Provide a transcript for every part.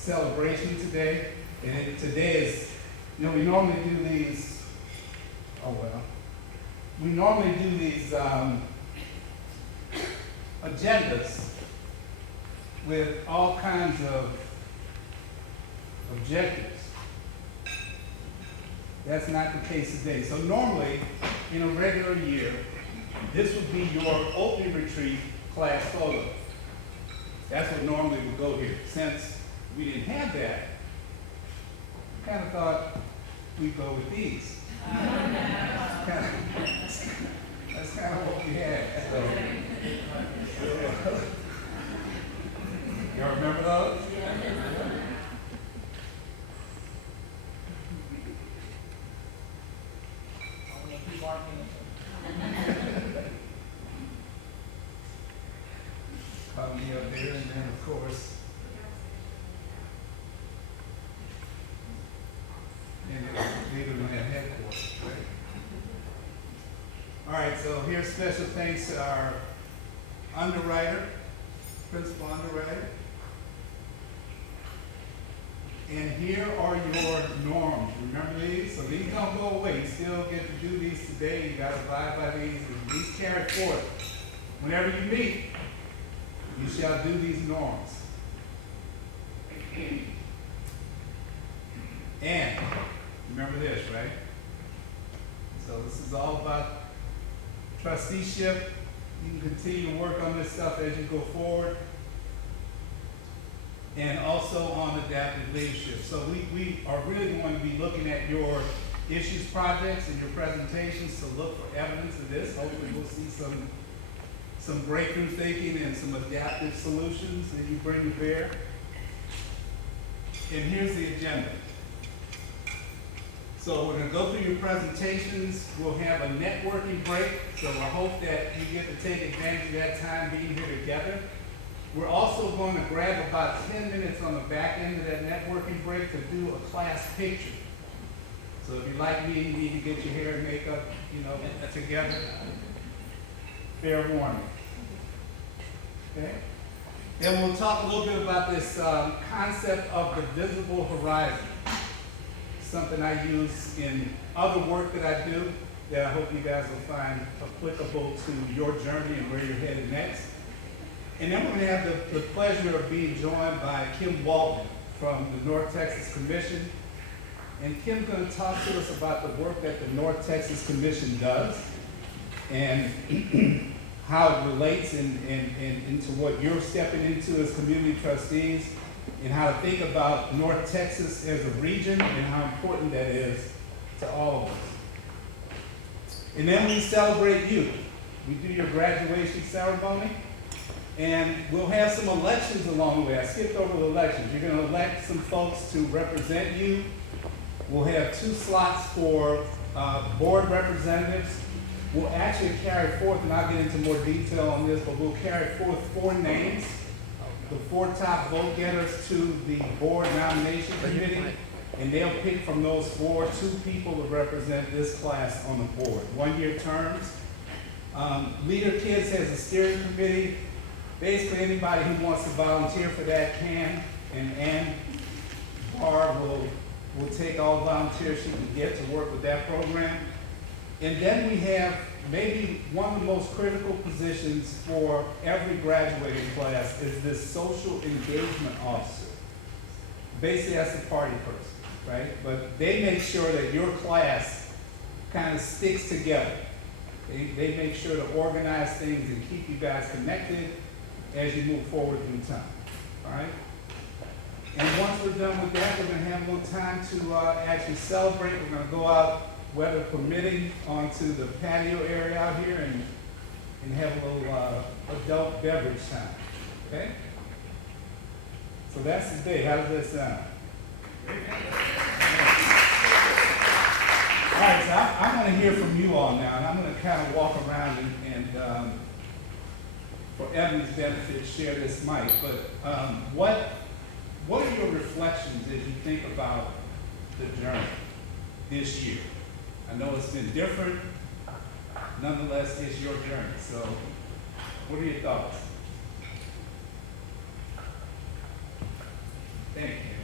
celebration today. And today is, we normally do these, we normally do these agendas with all kinds of objectives. That's not the case today. So normally, in a regular year, this would be your opening retreat class photo. That's what normally would go here. Since we didn't have that, I kind of thought we'd go with these. That's kind of what we had. So, y'all remember those? Caught me up there, and then of course, later on at headquarters, right? All right, so here's special thanks to our underwriter, principal underwriter. And here are your norms. Remember these? So these don't go away. You still get to do these today. You got to abide by these. And these carry forward. Whenever you meet, you shall do these norms. And remember this, right? So this is all about trusteeship. You can continue to work on this stuff as you go forward. And also on adaptive leadership. So we are really going to be looking at your issues projects and your presentations to look for evidence of this. Hopefully we'll see some breakthrough thinking and some adaptive solutions that you bring to bear. And here's the agenda. So we're going to go through your presentations. We'll have a networking break. So I hope that you get to take advantage of that time being here together. We're also going to grab about 10 minutes on the back end of that networking break to do a class picture. So if you like me, you need to get your hair and makeup, together. Fair warning. Okay? Then we'll talk a little bit about this concept of the visible horizon. Something I use in other work that I do that I hope you guys will find applicable to your journey and where you're headed next. And then we're going to have the pleasure of being joined by Kim Walton from the North Texas Commission. And Kim's going to talk to us about the work that the North Texas Commission does and how it relates into what you're stepping into as community trustees and how to think about North Texas as a region and how important that is to all of us. And then we celebrate you. We do your graduation ceremony. And we'll have some elections along the way. I skipped over the elections. You're going to elect some folks to represent you. We'll have 2 slots for board representatives. We'll actually carry forth, and I'll get into more detail on this, but we'll carry forth 4 names, the 4 top vote getters to the board nomination committee, and they'll pick from those 4 2 people to represent this class on the board. 1-year terms. Leader Kids has a steering committee. Basically, anybody who wants to volunteer for that can, and Ann Barr will take all volunteers she can get to work with that program. And then we have maybe one of the most critical positions for every graduating class is this social engagement officer. Basically, that's the party person, right? But they make sure that your class kind of sticks together. They make sure to organize things and keep you guys connected as you move forward through time, all right? And once we're done with that, we're going to have a little time to actually celebrate. We're going to go out, weather permitting, onto the patio area out here and have a little adult beverage time, okay? So that's the day. How does that sound? All right, so I'm going to hear from you all now, and I'm going to kind of walk around and for Evan's benefit, share this mic. But what are your reflections as you think about the journey this year? I know it's been different. Nonetheless, it's your journey. So what are your thoughts? Thank you.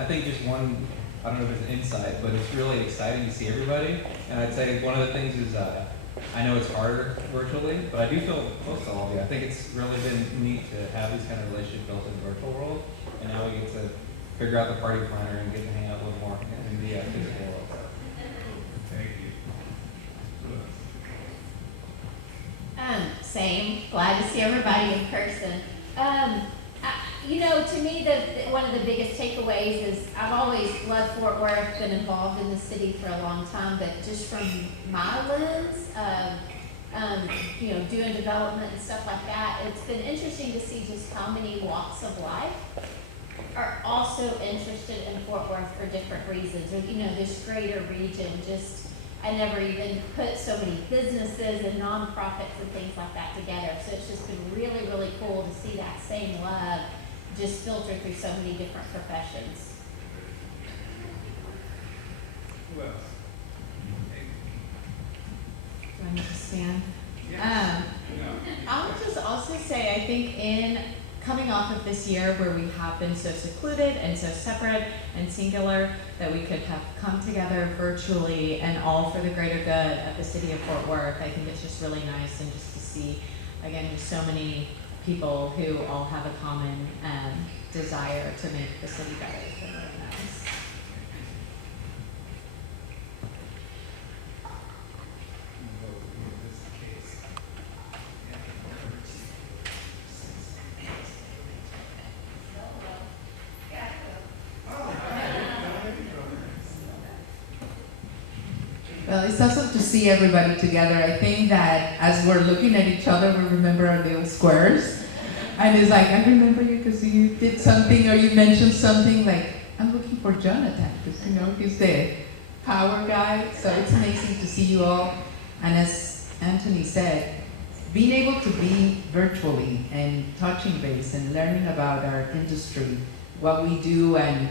I think just one, I don't know if it's an insight, but it's really exciting to see everybody. And I'd say one of the things is, I know it's harder virtually, but I do feel close to all of you. I think it's really been neat to have these kind of relationships built in the virtual world. And now we get to figure out the party planner and get to hang out a little more in the physical world. Thank you. Same. Glad to see everybody in person. To me, one of the biggest takeaways is I've always loved Fort Worth, been involved in the city for a long time, but just from my lens of, doing development and stuff like that, it's been interesting to see just how many walks of life are also interested in Fort Worth for different reasons. Or, this greater region, I never even put so many businesses and nonprofits and things like that together. So it's just been really, really cool to see that same love just filter through so many different professions. Who else? Do I need to stand? Yes. I would just also say, I think in coming off of this year where we have been so secluded and so separate and singular, that we could have come together virtually and all for the greater good of the city of Fort Worth. I think it's just really nice, and just to see, again, just so many people who all have a common desire to make the city better. It's been really nice. Well, it's awesome to see everybody together. I think that as we're looking at each other, we remember our little squares. And it's like, I remember you because you did something or you mentioned something, like, I'm looking for Jonathan because, he's the power guy. So it's amazing to see you all. And as Anthony said, being able to be virtually and touching base and learning about our industry, what we do, and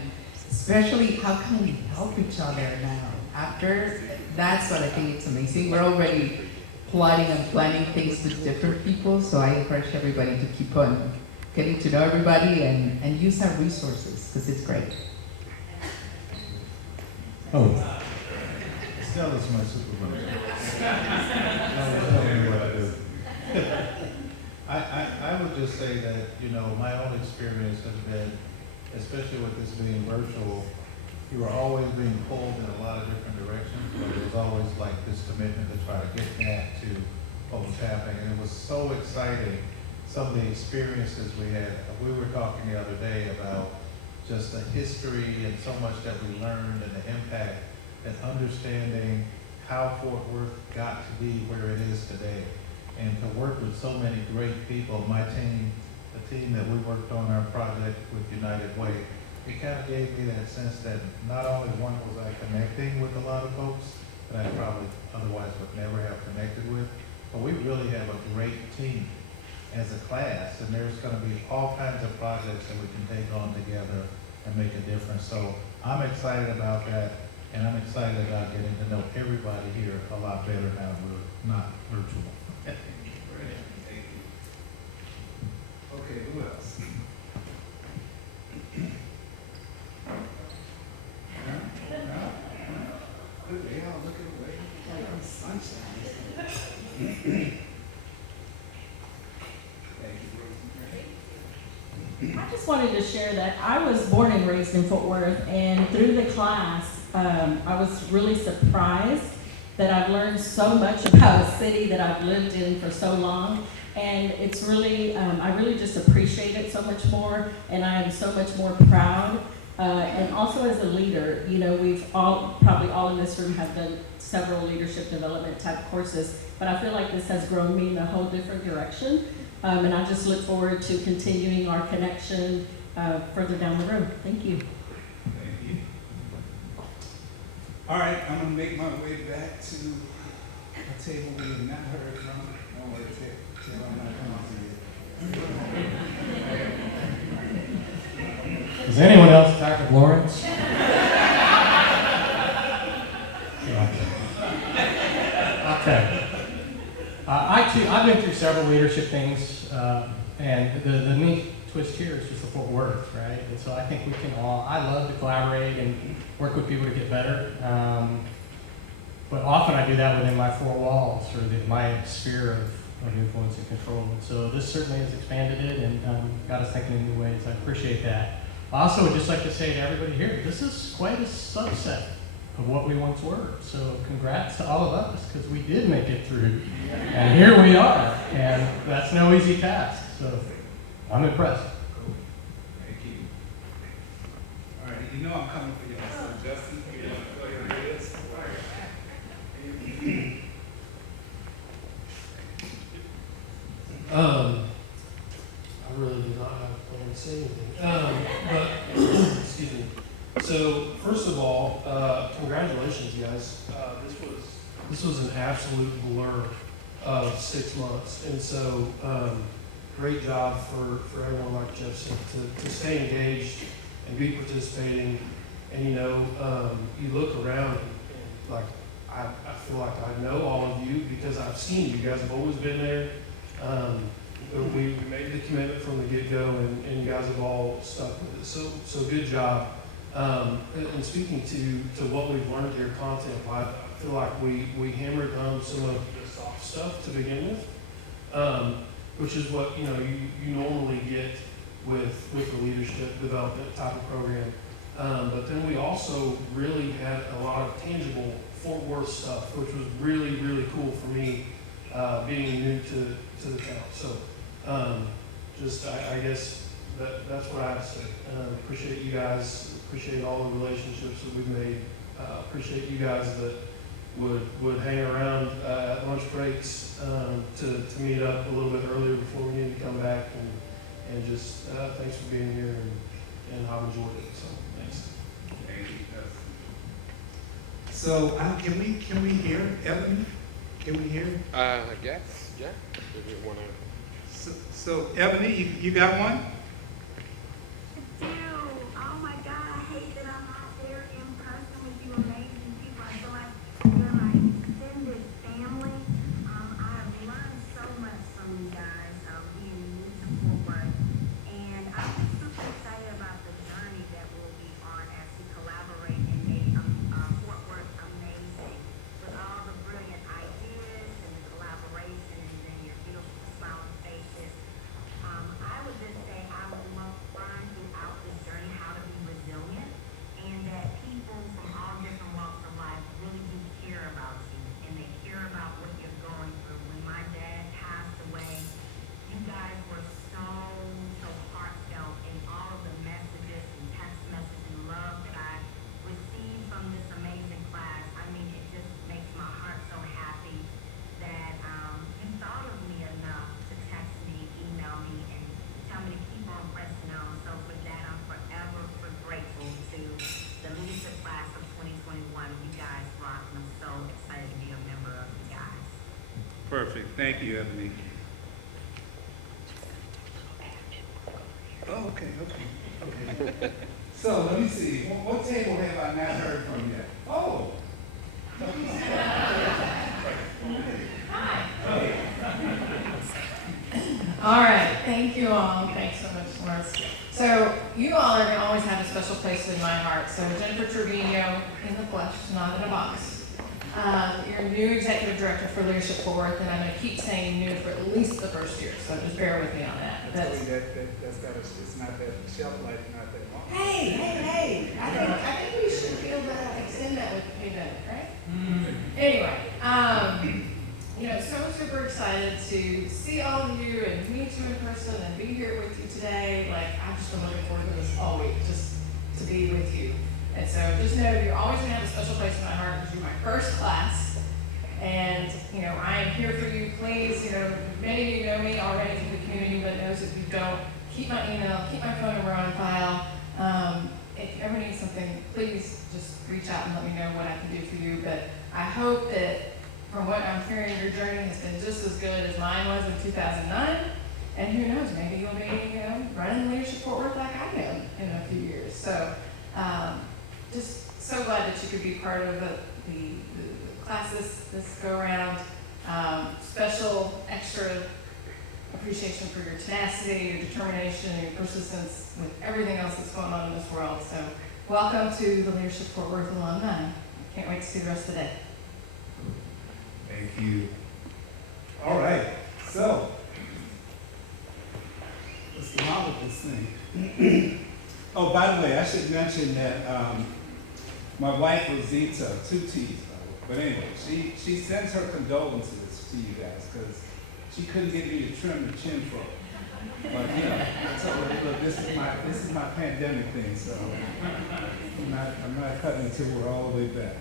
especially how can we help each other now after. That's what I think it's amazing. We're already plotting and planning things with different people, so I encourage everybody to keep on getting to know everybody and use our resources, because it's great. Oh, Stella's my supervisor. Tell me what to do. I would just say that, my own experience has been, especially with this being virtual, you were always being pulled in a lot of different directions, but there was always like this commitment to try to get back to what was happening. And it was so exciting, some of the experiences we had. We were talking the other day about just the history and so much that we learned and the impact and understanding how Fort Worth got to be where it is today. And to work with so many great people, my team, the team that we worked on our project with United Way, it kind of gave me that sense that not only was I connecting with a lot of folks that I probably otherwise would never have connected with, but we really have a great team as a class, and there's going to be all kinds of projects that we can take on together and make a difference. So I'm excited about that, and I'm excited about getting to know everybody here a lot better now we're not virtual. Brilliant. Thank you. Okay, who else? They all looking away like I'm sunshine. I just wanted to share that I was born and raised in Fort Worth, and through the class, I was really surprised that I've learned so much about a city that I've lived in for so long. And it's really, I really just appreciate it so much more, and I am so much more proud. And also as a leader, we've probably all in this room have done several leadership development type courses, but I feel like this has grown me in a whole different direction. And I just look forward to continuing our connection further down the road. Thank you. Thank you. All right, I'm gonna make my way back to a table we have not heard from. I don't want to tell I'm not coming to you. Is anyone else tired of Lawrence? Okay. I've been through several leadership things, and the neat twist here is just the Fort Worth, right? And so I think we can all, I love to collaborate and work with people to get better. But often I do that within my four walls, or my sphere of influence and control. And so this certainly has expanded it and got us thinking in new ways. I appreciate that. I also would just like to say to everybody here, this is quite a subset of what we once were. So congrats to all of us, because we did make it through. And here we are. And that's no easy task. So I'm impressed. Cool. Thank you. All right, you know I'm coming for you. So Justin, you want to go ahead and do this? I really do not have a plan to say anything. But excuse me. So first of all, congratulations, guys. This was an absolute blur of 6 months, and so great job for everyone, like Jeff said, to stay engaged and be participating. And you look around and like I feel like I know all of you because I've seen you guys have always been there. We made the commitment from the get-go, and you guys have all stuck with it. So good job. And speaking to what we've learned here, content-wise, I feel like we hammered home some of the soft stuff to begin with, which is what you normally get with the leadership development type of program. But then we also really had a lot of tangible Fort Worth stuff, which was really, really cool for me, being new to the town. So I guess that's what I have to say. Appreciate you guys, appreciate all the relationships that we've made. Appreciate you guys that would hang around at lunch breaks to meet up a little bit earlier before we needed to come back, and just thanks for being here, and I've enjoyed it. So thanks. Thank you. So can we hear Ebony? Can we hear? I guess, yeah. If you want to. So Ebony, you got one? I do. Oh my God, I hate that I'm not there in person with you amazing people. I feel like you're my extended family. I've learned so much from you guys, being new to Fort Worth. And I'm super excited about the journey that we'll be on as we collaborate and make Fort Worth amazing. With all the brilliant ideas and the collaboration and then your beautiful smiling faces. I would just say I would love to learn throughout this journey how to be resilient, and that people from all different walks of life really do care about you, and they care about what you're going through. When my dad passed away, you guys were so heartfelt in all of the messages and text messages and love that I received from this amazing class. I mean, it just makes my heart so happy that you thought of me enough to text me, email me, and tell me to keep on pressing on. So for that, I'm forever grateful to the leadership class of 2021. You guys rock, and I'm so excited to be a member of you guys. Perfect. Thank you, Ebony. Oh, okay. So let me see. What table have I not heard from yet? Oh. All right, thank you all. Thanks so much, Lawrence. So you all are going to always have a special place in my heart. So Jennifer Trevino, in the flesh, not in a box. You're a new executive director for Leadership Fort Worth, and I'm going to keep saying new for at least the first year. So just bear with me on that. It's not that shelf life, not that long. Hey! I think we should be able to extend that with the pandemic, right? Anyway, so super excited to see all of you and meet you in person and be here with you today. Like, I've just been looking forward to this all week, just to be with you. And so just know you're always going to have a special place in my heart because you're my first class. And, I am here for you. Please, many of you know me already from the community, but those of you who don't, keep my email, keep my phone number on file. If you ever need something, please just reach out and let me know what I can do for you. But I hope that from what I'm hearing, your journey has been just as good as mine was in 2009. And who knows, maybe you'll be, running Leadership Fort Worth like I am in a few years. So, just so glad that you could be part of the class this go around. Special extra appreciation for your tenacity, your determination, and your persistence with everything else that's going on in this world. So welcome to the Leadership Fort Worth alumni. Can't wait to see the rest of the day. Thank you. All right, so what's the matter with this thing? Oh, by the way, I should mention that my wife Rosita, 2 T's, by the way, but anyway, she sends her condolences to you guys because she couldn't get me to trim the chin fro. But you know, so look, this is my pandemic thing, so I'm not cutting until we're all the way back.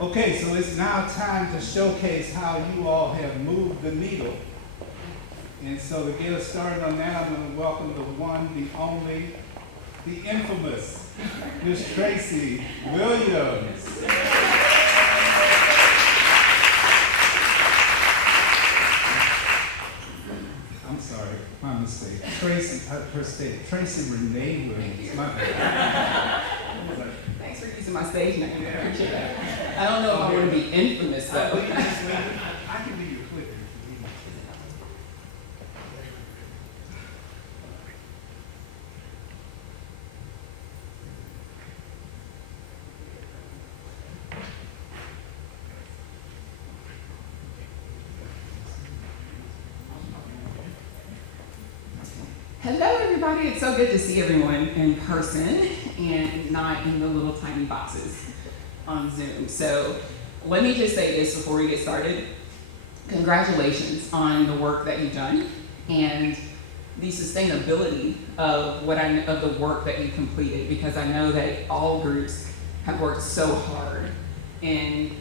Okay, so it's now time to showcase how you all have moved the needle. And so to get us started on that, I'm going to welcome the one, the only, the infamous Miss Tracy Williams. I'm sorry, my mistake. Tracy Renee Williams. My bad. Thanks for using my stage name. I appreciate that. I don't know if I want to be infamous though. I can be your clicker. Hello everybody, it's so good to see everyone in person and not in the little tiny boxes on Zoom. So let me just say this before we get started. Congratulations on the work that you've done and the sustainability of the work that you completed, because I know that all groups have worked so hard in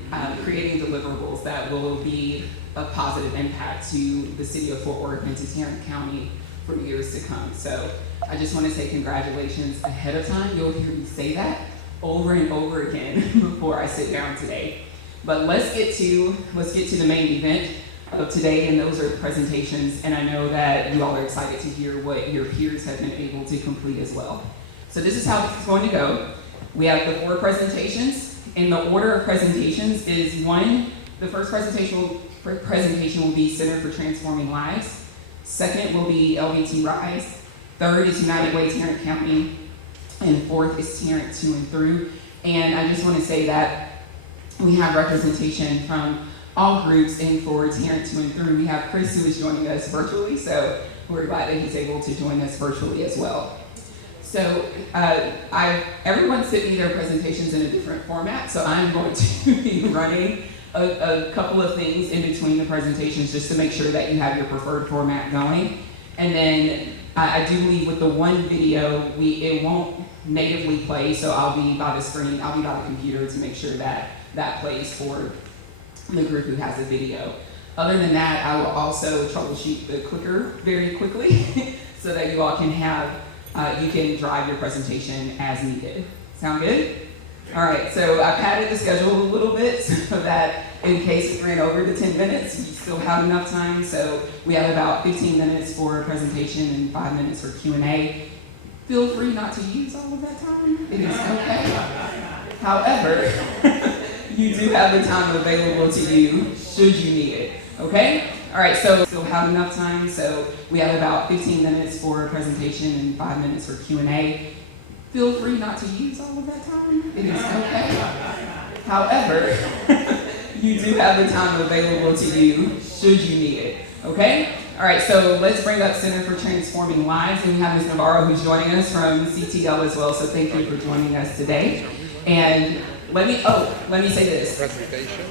creating deliverables that will be a positive impact to the city of Fort Worth and to Tarrant County for years to come. So I just want to say congratulations ahead of time. You'll hear me say that over and over again before I sit down today. But let's get to the main event of today, and those are the presentations, and I know that you all are excited to hear what your peers have been able to complete as well. So this is how it's going to go. We have the 4 presentations, and the order of presentations is 1, the first presentation will be Center for Transforming Lives. 2nd will be LBT Rise. 3rd is United Way Tarrant County. And 4th is Tarrant 2 and Through. And I just want to say that we have representation from all groups, and for Tarrant 2 and Through, we have Chris, who is joining us virtually, so we're glad that he's able to join us virtually as well. So everyone sent me their presentations in a different format, so I'm going to be running a couple of things in between the presentations just to make sure that you have your preferred format going. And then I do leave with the one video, it won't natively play, so I'll be by the screen, I'll be by the computer to make sure that that plays for the group who has a video. Other than that, I will also troubleshoot the clicker very quickly so that you all can you can drive your presentation as needed. Sound good? All right, so I padded the schedule a little bit so that in case we ran over the 10 minutes, you still have enough time. So we have about 15 minutes for a presentation and 5 minutes for Q&A. Feel free not to use all of that time. It is okay. However, you do have the time available to you should you need it, okay? All right, so still have enough time. So we have about 15 minutes for a presentation and 5 minutes for Q&A. Feel free not to use all of that time. It is okay. However, you do have the time available to you should you need it, okay? All right, so let's bring up Center for Transforming Lives, and we have Ms. Navarro who's joining us from CTL as well, so thank you for joining us today. And let me say this.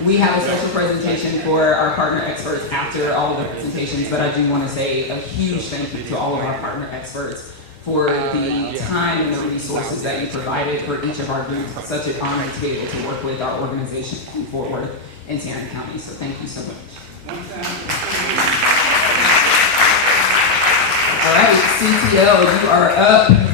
We have a special presentation for our partner experts after all of the presentations, but I do want to say a huge thank you to all of our partner experts for the time and the resources that you provided for each of our groups. It's such an honor to be able to work with our organization in Fort Worth and Tarrant County, so thank you so much. All right, CTL, you are up.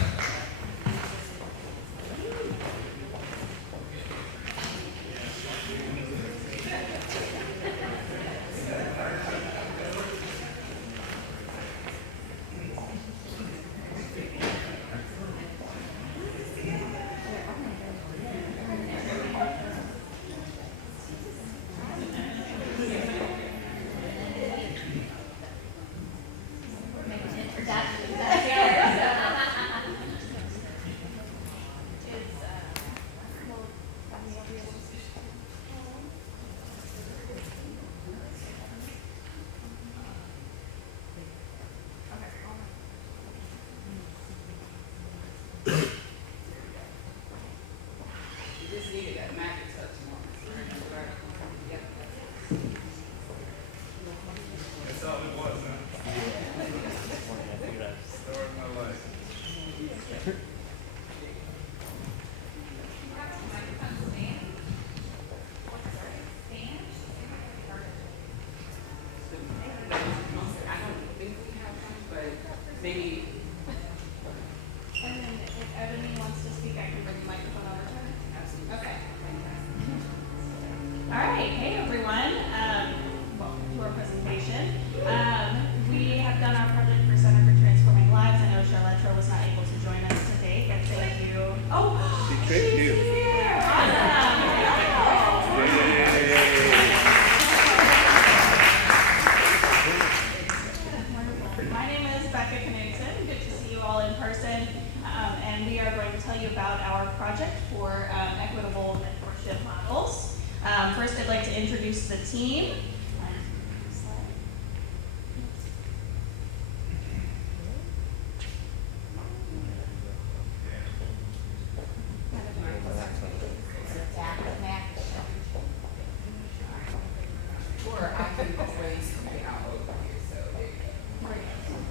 team.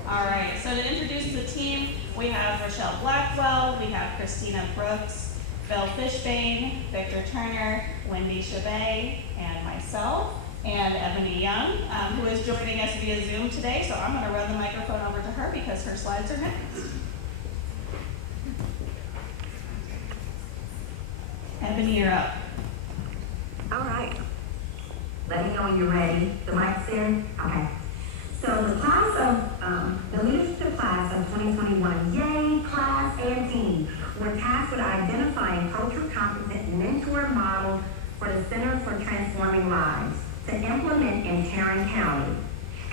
All right, so to introduce the team, we have Rochelle Blackwell, we have Christina Brooks, Bill Fishbane, Victor Turner, Wendy Chabet, and myself, and Ebony Young, who is joining us via Zoom today. So I'm going to run the microphone over to her because her slides are next. Ebony, you're up. All right. Let me know when you're ready. The mic's in? Okay. So the class of, the leadership class of 2021, yay, class and team, were tasked with identifying culture competent mentor model for the Center for Transforming Lives to implement in Tarrant County,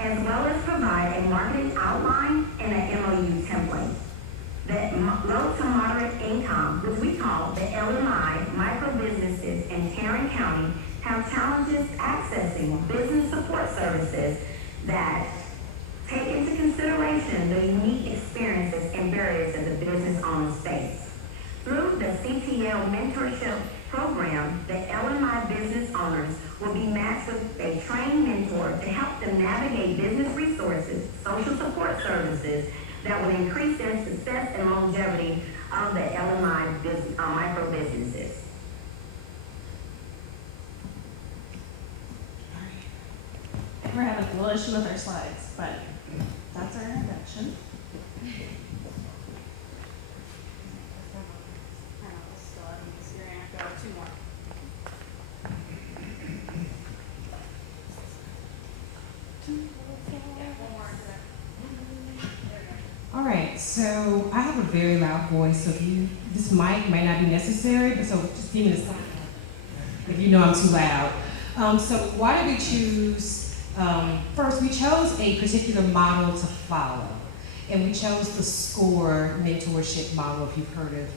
as well as provide a marketing outline and an MOU template. The low to moderate income, which we call the LMI, micro businesses in Tarrant County, have challenges accessing business support services that take into consideration the unique experiences and barriers that the business owners face. Through the CTL mentorship program, the LMI business owners will be matched with a trained mentor to help them navigate business resources, social support services that will increase their success and longevity of the LMI micro businesses. We're having a little issue with our slides, but that's our introduction. All right, so I have a very loud voice, so this mic might not be necessary, but so just give me a sign if you know I'm too loud. So why did we choose, first we chose a particular model to follow, and we chose the SCORE mentorship model, if you've heard of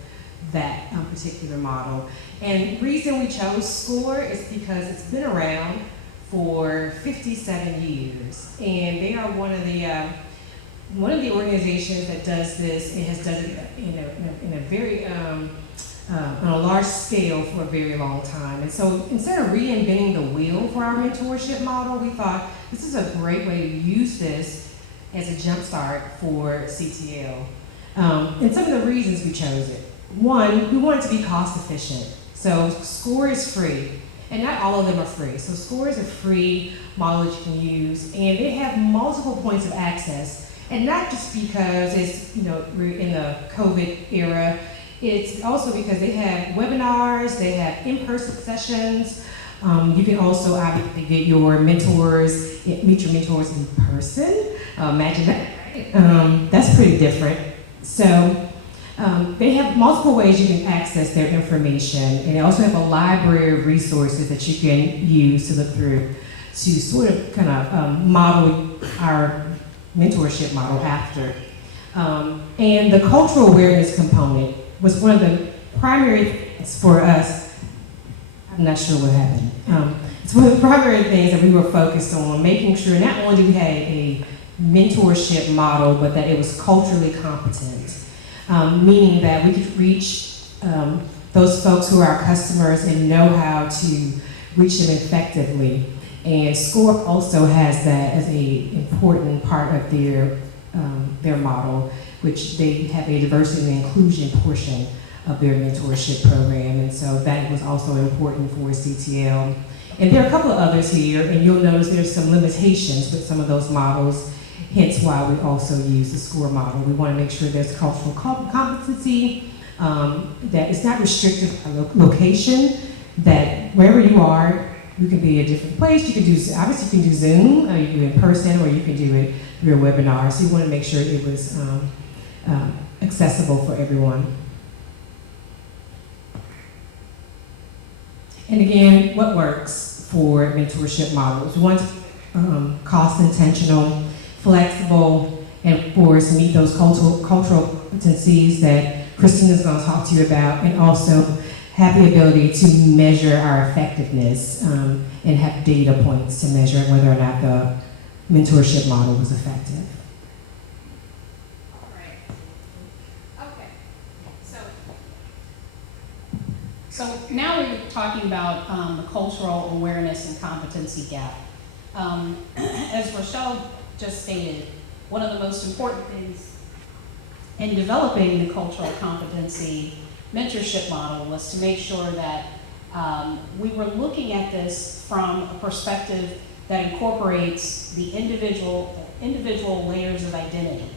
that particular model. And the reason we chose SCORE is because it's been around for 57 years, and they are one of the organizations that does this and has done it in a very on a large scale for a very long time. And so instead of reinventing the wheel for our mentorship model, we thought this is a great way to use this as a jumpstart for CTL. And some of the reasons we chose it. One, we wanted to be cost efficient. So SCORE is free, and not all of them are free. So SCORE is a free model that you can use, and they have multiple points of access. And not just because it's, we're in the COVID era, it's also because they have webinars, they have in-person sessions. You can also obviously get your mentors, meet your mentors in person. Imagine that, right? That's pretty different. So they have multiple ways you can access their information, and they also have a library of resources that you can use to look through to sort of kind of model our mentorship model after. And the cultural awareness component was one of the primary things for us. I'm not sure what happened. It's one of the primary things that we were focused on, making sure not only we had a mentorship model, but that it was culturally competent, meaning that we could reach those folks who are our customers and know how to reach them effectively. And SCORE also has that as an important part of their model, which they have a diversity and inclusion portion of their mentorship program. And so that was also important for CTL. And there are a couple of others here, and you'll notice there's some limitations with some of those models, hence why we also use the SCORE model. We want to make sure there's cultural competency, that it's not restricted by location, that wherever you are, you can be a different place. You can do, obviously you can do Zoom, you can do it in person, or you can do it through a webinar. So you want to make sure it was accessible for everyone. And again, what works for mentorship models? We want to cost intentional, flexible, and of course meet those cultural competencies that Christina's going to talk to you about, and also have the ability to measure our effectiveness and and have data points to measure whether or not the mentorship model was effective. All right. Okay. So now we're talking about the cultural awareness and competency gap. As Rochelle just stated, one of the most important things in developing the cultural competency mentorship model was to make sure that we were looking at this from a perspective that incorporates the individual layers of identity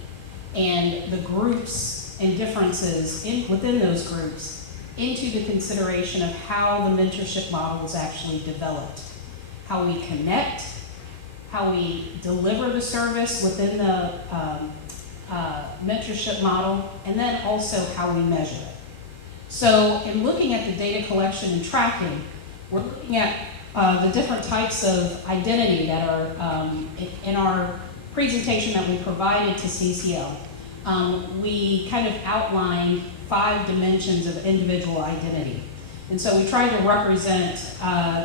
and the groups and differences within those groups into the consideration of how the mentorship model is actually developed, how we connect, how we deliver the service within the mentorship model, and then also how we measure it. So in looking at the data collection and tracking, we're looking at the different types of identity that are in our presentation that we provided to CCL. We kind of outlined 5 dimensions of individual identity. And so we tried to represent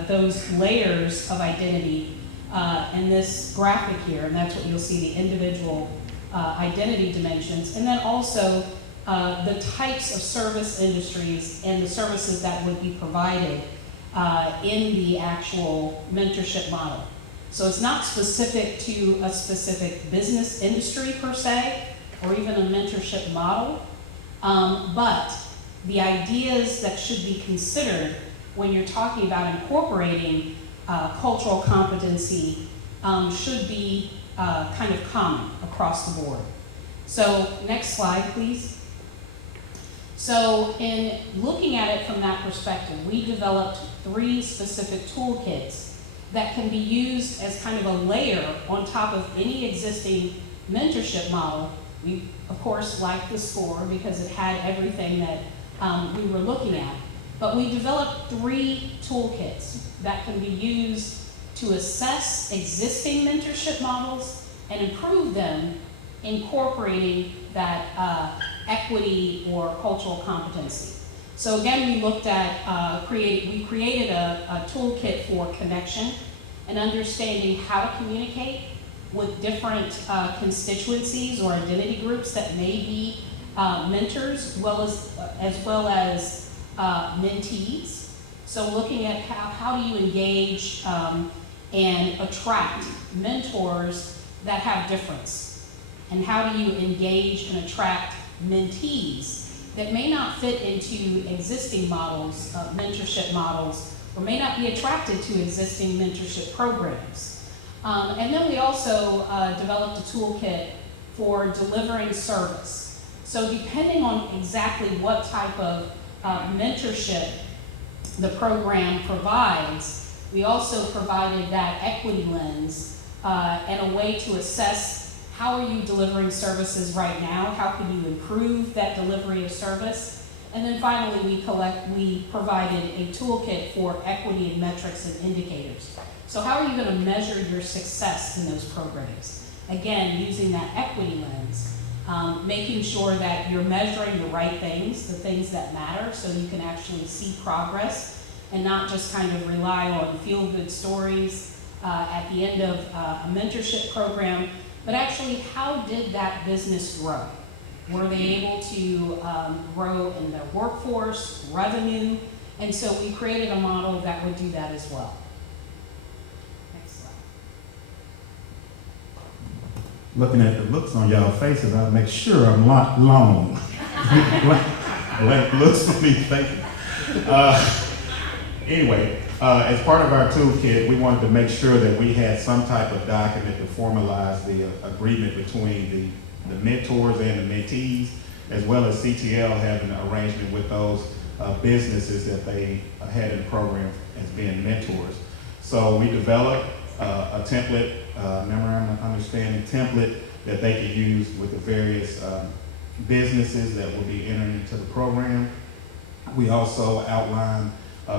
those layers of identity in this graphic here, and that's what you'll see, the individual identity dimensions, and then also the types of service industries and the services that would be provided in the actual mentorship model. So it's not specific to a specific business industry per se, or even a mentorship model, but the ideas that should be considered when you're talking about incorporating cultural competency should be kind of common across the board. So next slide, please. So in looking at it from that perspective, we developed 3 specific toolkits that can be used as kind of a layer on top of any existing mentorship model. We, of course, liked the score because it had everything that we were looking at. But we developed 3 toolkits that can be used to assess existing mentorship models and improve them, incorporating that equity or cultural competency. So again, we looked at, we created a toolkit for connection and understanding how to communicate with different constituencies or identity groups that may be mentors, as well as mentees. So looking at how do you engage and attract mentors that have difference, and how do you engage and attract mentees that may not fit into existing models, mentorship models, or may not be attracted to existing mentorship programs. And then we also developed a toolkit for delivering service. So depending on exactly what type of mentorship the program provides, we also provided that equity lens and a way to assess how are you delivering services right now, how can you improve that delivery of service, and then finally we provided a toolkit for equity and metrics and indicators. So how are you going to measure your success in those programs? Again, using that equity lens, making sure that you're measuring the right things, the things that matter, so you can actually see progress and not just kind of rely on feel-good stories at the end of a mentorship program, but actually how did that business grow? Were they able to grow in their workforce, revenue? And so we created a model that would do that as well. Next slide. Looking at the looks on y'all faces, I'll make sure I'm not long. Like looks for me thinking. Anyway, as part of our toolkit, we wanted to make sure that we had some type of document to formalize the agreement between the mentors and the mentees, as well as CTL having an arrangement with those businesses that they had in the program as being mentors. So we developed a template, memorandum of understanding template that they could use with the various businesses that will be entering into the program. We also outlined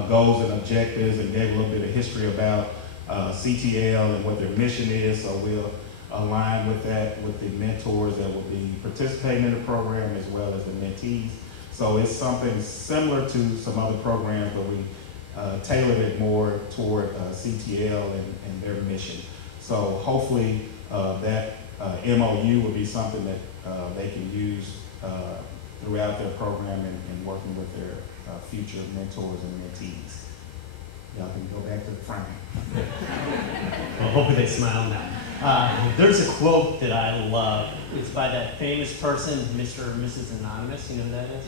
goals and objectives and gave a little bit of history about CTL and what their mission is, so we'll align with that with the mentors that will be participating in the program as well as the mentees. So it's something similar to some other programs, but we tailored it more toward CTL and their mission. So hopefully that MOU will be something that they can use throughout their program and working with their future mentors and mentees. Y'all can go back to the front. Well, hopefully they smile now. There's a quote that I love. It's by that famous person, Mr. or Mrs. Anonymous. You know who that is?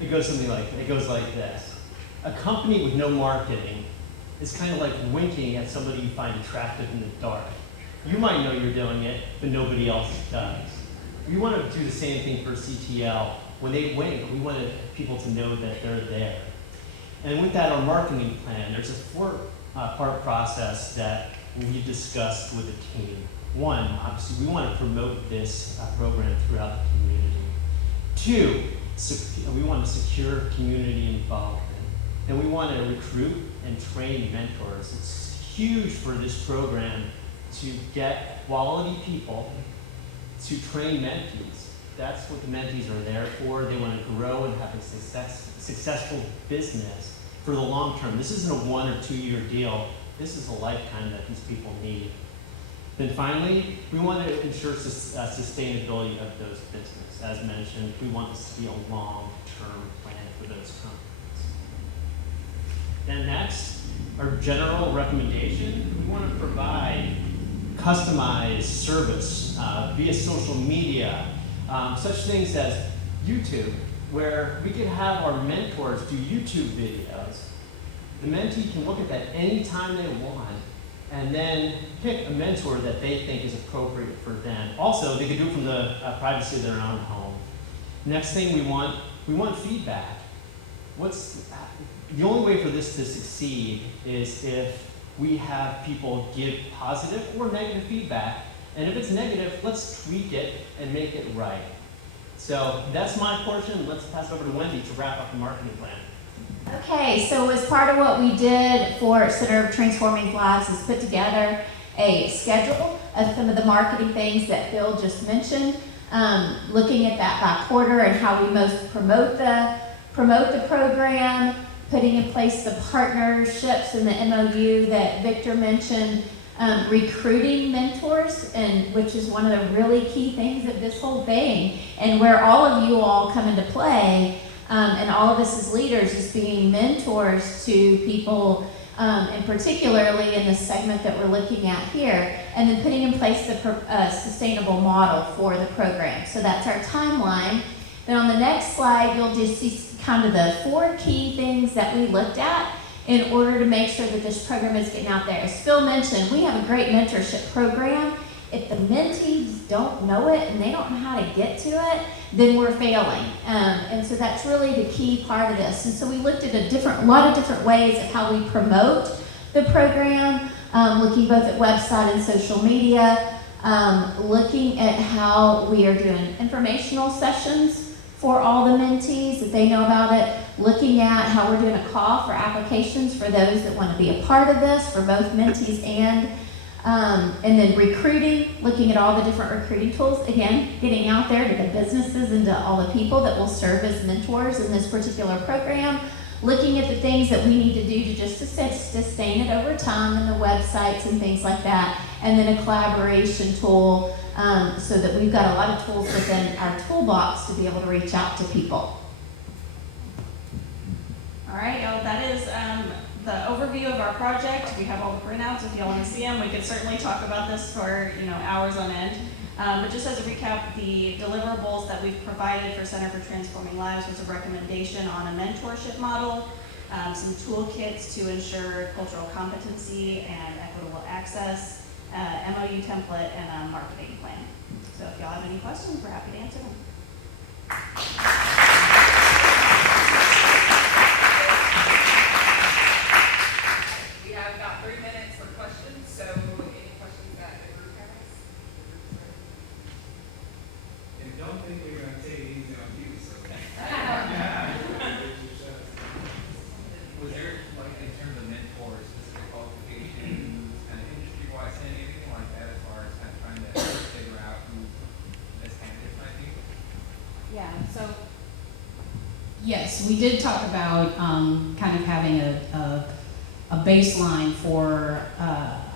It goes something like, it goes like this. A company with no marketing is kind of like winking at somebody you find attractive in the dark. You might know you're doing it, but nobody else does. We want to do the same thing for CTL. When they wink, we want people to know that they're there. And with that, our marketing plan, there's a four-part process that we discussed with the team. One, obviously, we want to promote this program throughout the community. Two, we want to secure community involvement. And we want to recruit and train mentors. It's huge for this program to get quality people to train mentees. That's what the mentees are there for. They want to grow and have a successful business for the long term. This isn't a 1 or 2 year deal. This is a lifetime that these people need. Then finally, we want to ensure sustainability of those businesses. As mentioned, we want this to be a long-term plan for those companies. Then next, our general recommendation, we want to provide customized service via social media, such things as YouTube, where we could have our mentors do YouTube videos. The mentee can look at that anytime they want, and then pick a mentor that they think is appropriate for them. Also, they could do it from the privacy of their own home. Next thing we want feedback. The only way for this to succeed is if we have people give positive or negative feedback, and if it's negative, let's tweak it and make it right. So that's my portion. Let's pass it over to Wendy to wrap up the marketing plan. Okay, so as part of what we did for Center of Transforming Lives is put together a schedule of some of the marketing things that Phil just mentioned, looking at that by quarter and how we most promote the program, putting in place the partnerships and the MOU that Victor mentioned, recruiting mentors, and which is one of the really key things of this whole thing, and where all of you all come into play, and all of us as leaders is being mentors to people, and particularly in the segment that we're looking at here, and then putting in place the sustainable model for the program. So that's our timeline. Then on the next slide, you'll just see kind of the 4 key things that we looked at in order to make sure that this program is getting out there. As Phil mentioned, we have a great mentorship program. If the mentees don't know it and they don't know how to get to it, then we're failing. And so that's really the key part of this. And so we looked at a lot of different ways of how we promote the program, looking both at website and social media, looking at how we are doing informational sessions for all the mentees, that they know about it, looking at how we're doing a call for applications for those that want to be a part of this, for both mentees and then recruiting, looking at all the different recruiting tools, again, getting out there to the businesses and to all the people that will serve as mentors in this particular program, looking at the things that we need to do to just sustain it over time, and the websites and things like that, and then a collaboration tool, so that we've got a lot of tools within our toolbox to be able to reach out to people. All right, y'all, that is the overview of our project. We have all the printouts if y'all want to see them. We could certainly talk about this for hours on end. But just as a recap, the deliverables that we've provided for Center for Transforming Lives was a recommendation on a mentorship model, some toolkits to ensure cultural competency and equitable access, MOU template, and a marketing plan. So if y'all have any questions, we're happy to answer them. We have about 3 minutes for questions, so any questions that the group has? And don't think we're going to take it easy on you, so. Was there, like, in terms of mentors, specific qualifications, kind of industry-wise, anything like that as far as kind of trying to figure out who this candidate might be? Yeah, so Yes, we did talk about kind of having a baseline for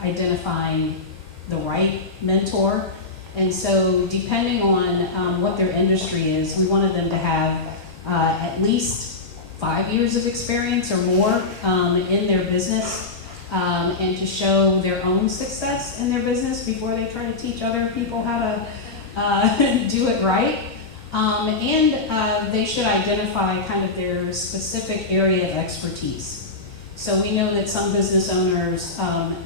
identifying the right mentor. And so depending on what their industry is, we wanted them to have at least 5 years of experience or more in their business, and to show their own success in their business before they try to teach other people how to do it right. And they should identify kind of their specific area of expertise. So we know that some business owners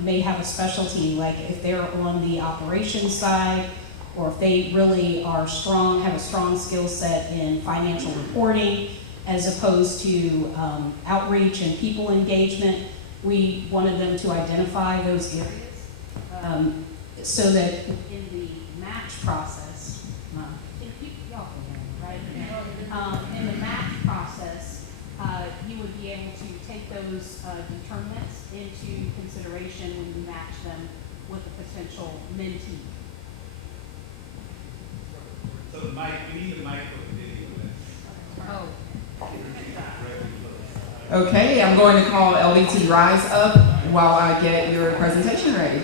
may have a specialty, like if they're on the operations side, or if they really are strong, have a strong skill set in financial reporting, as opposed to outreach and people engagement. We wanted them to identify those areas so that in the match process, y'all can hear me, right? In the match process, you would be able to take those determinants into consideration when you match them with a potential mentee. So the mic, we need the mic for the video. Oh. Okay, I'm going to call LBT Rise up while I get your presentation ready.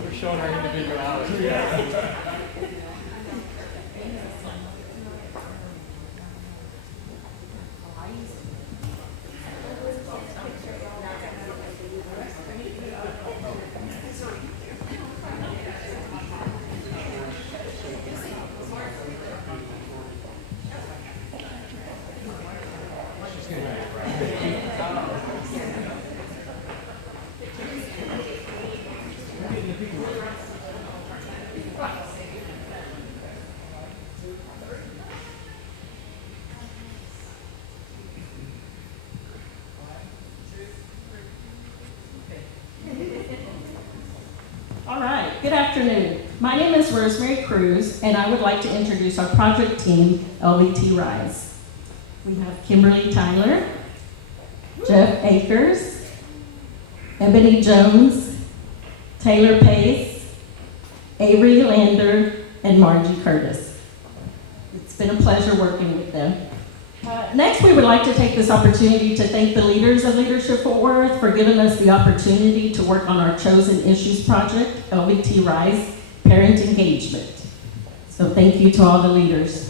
We're showing our individuality. All right, good afternoon. My name is Rosemary Cruz, and I would like to introduce our project team, LBT Rise. We have Kimberly Tyler, Jeff Akers, Ebony Jones, Taylor Pace, Avery Lander, and Margie Curtis. It's been a pleasure working with them. Next, we would like to take this opportunity to thank the leaders of Leadership Fort Worth for giving us the opportunity to work on our Chosen Issues project, LBT Rise, Parent Engagement. So thank you to all the leaders.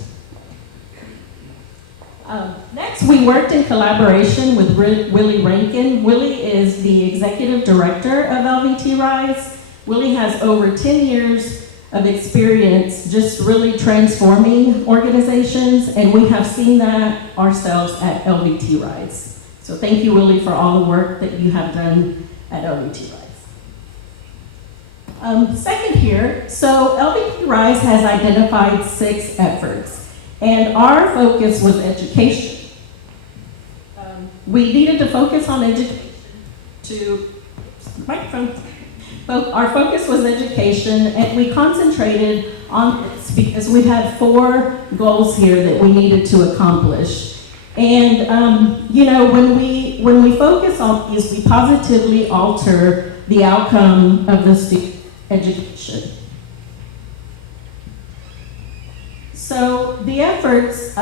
Next, we worked in collaboration with Willie Rankin. Willie is the Executive Director of LBT Rise. Willie has over 10 years of experience just really transforming organizations, and we have seen that ourselves at LBT Rise. So thank you, Willie, for all the work that you have done at LBT Rise. Second here, so LBT Rise has identified 6 efforts, and our focus was education. We needed to focus on education our focus was education, and we concentrated on this because we had 4 goals here that we needed to accomplish. And you know, when we focus on these, we positively alter the outcome of the student education. So the efforts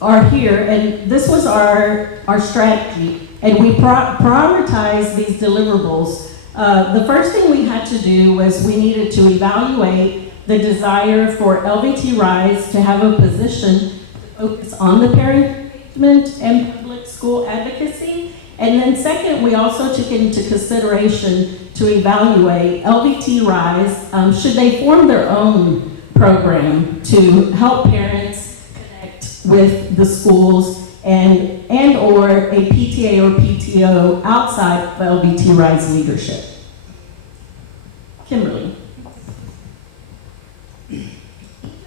are here, and this was our strategy, and we prioritized these deliverables. The first thing we had to do was we needed to evaluate the desire for LVT Rise to have a position to focus on the parent engagement and public school advocacy. And then second, we also took into consideration to evaluate LVT Rise, should they form their own program to help parents connect with the schools and or a PTA or PTO outside of LVT Rise leadership. Kimberly. Each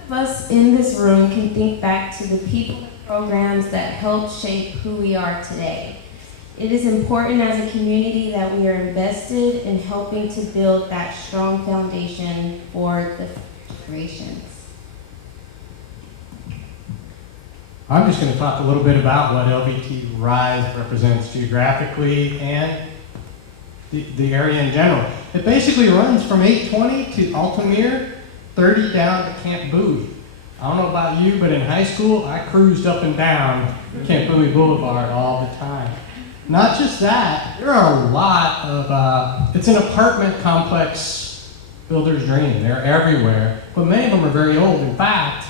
of us in this room can think back to the people and programs that helped shape who we are today. It is important as a community that we are invested in helping to build that strong foundation for the generations. I'm just going to talk a little bit about what LVT Rise represents geographically and the area in general. It basically runs from 820 to Altamere, 30 down to Camp Bowie. I don't know about you, but in high school, I cruised up and down Camp Bowie Boulevard all the time. Not just that, there are a lot of, it's an apartment complex builder's dream. They're everywhere, but many of them are very old. In fact,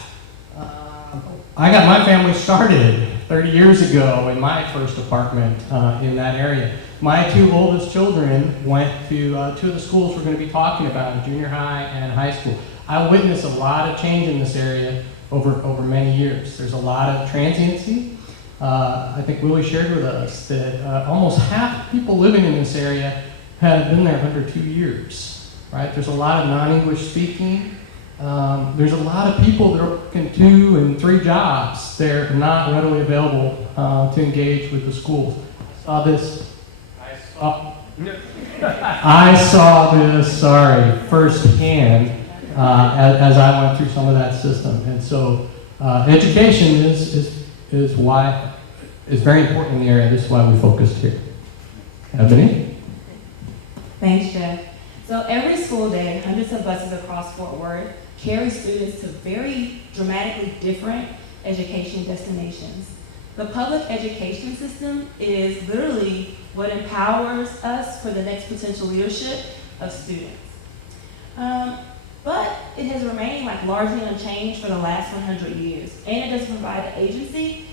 I got my family started 30 years ago in my first apartment in that area. My two oldest children went to two of the schools we're going to be talking about, junior high and high school. I witnessed a lot of change in this area over many years. There's a lot of transiency. I think Willie shared with us that almost half the people living in this area have been there under 2 years, right? There's a lot of non-English speaking. There's a lot of people that are working 2 and 3 jobs. They're not readily available to engage with the schools. I saw this, firsthand as I went through some of that system. And so education is very important in the area. This is why we focused here. Ebony? Thanks, Jeff. So every school day, hundreds of buses across Fort Worth carry students to very dramatically different education destinations. The public education system is literally what empowers us for the next potential leadership of students. But it has remained largely unchanged for the last 100 years, and it does provide the agency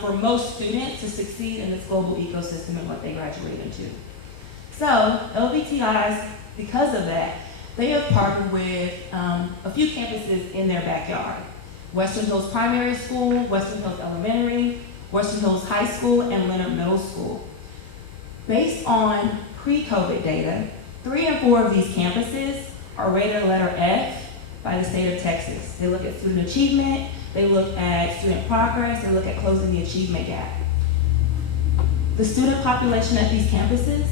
for most students to succeed in this global ecosystem and what they graduate into. So LVTIs, because of that, they have partnered with a few campuses in their backyard. Western Hills Primary School, Western Hills Elementary, Western Hills High School, and Leonard Middle School. Based on pre-COVID data, 3 and 4 of these campuses are rated a letter F by the state of Texas. They look at student achievement, they look at student progress, they look at closing the achievement gap. The student population at these campuses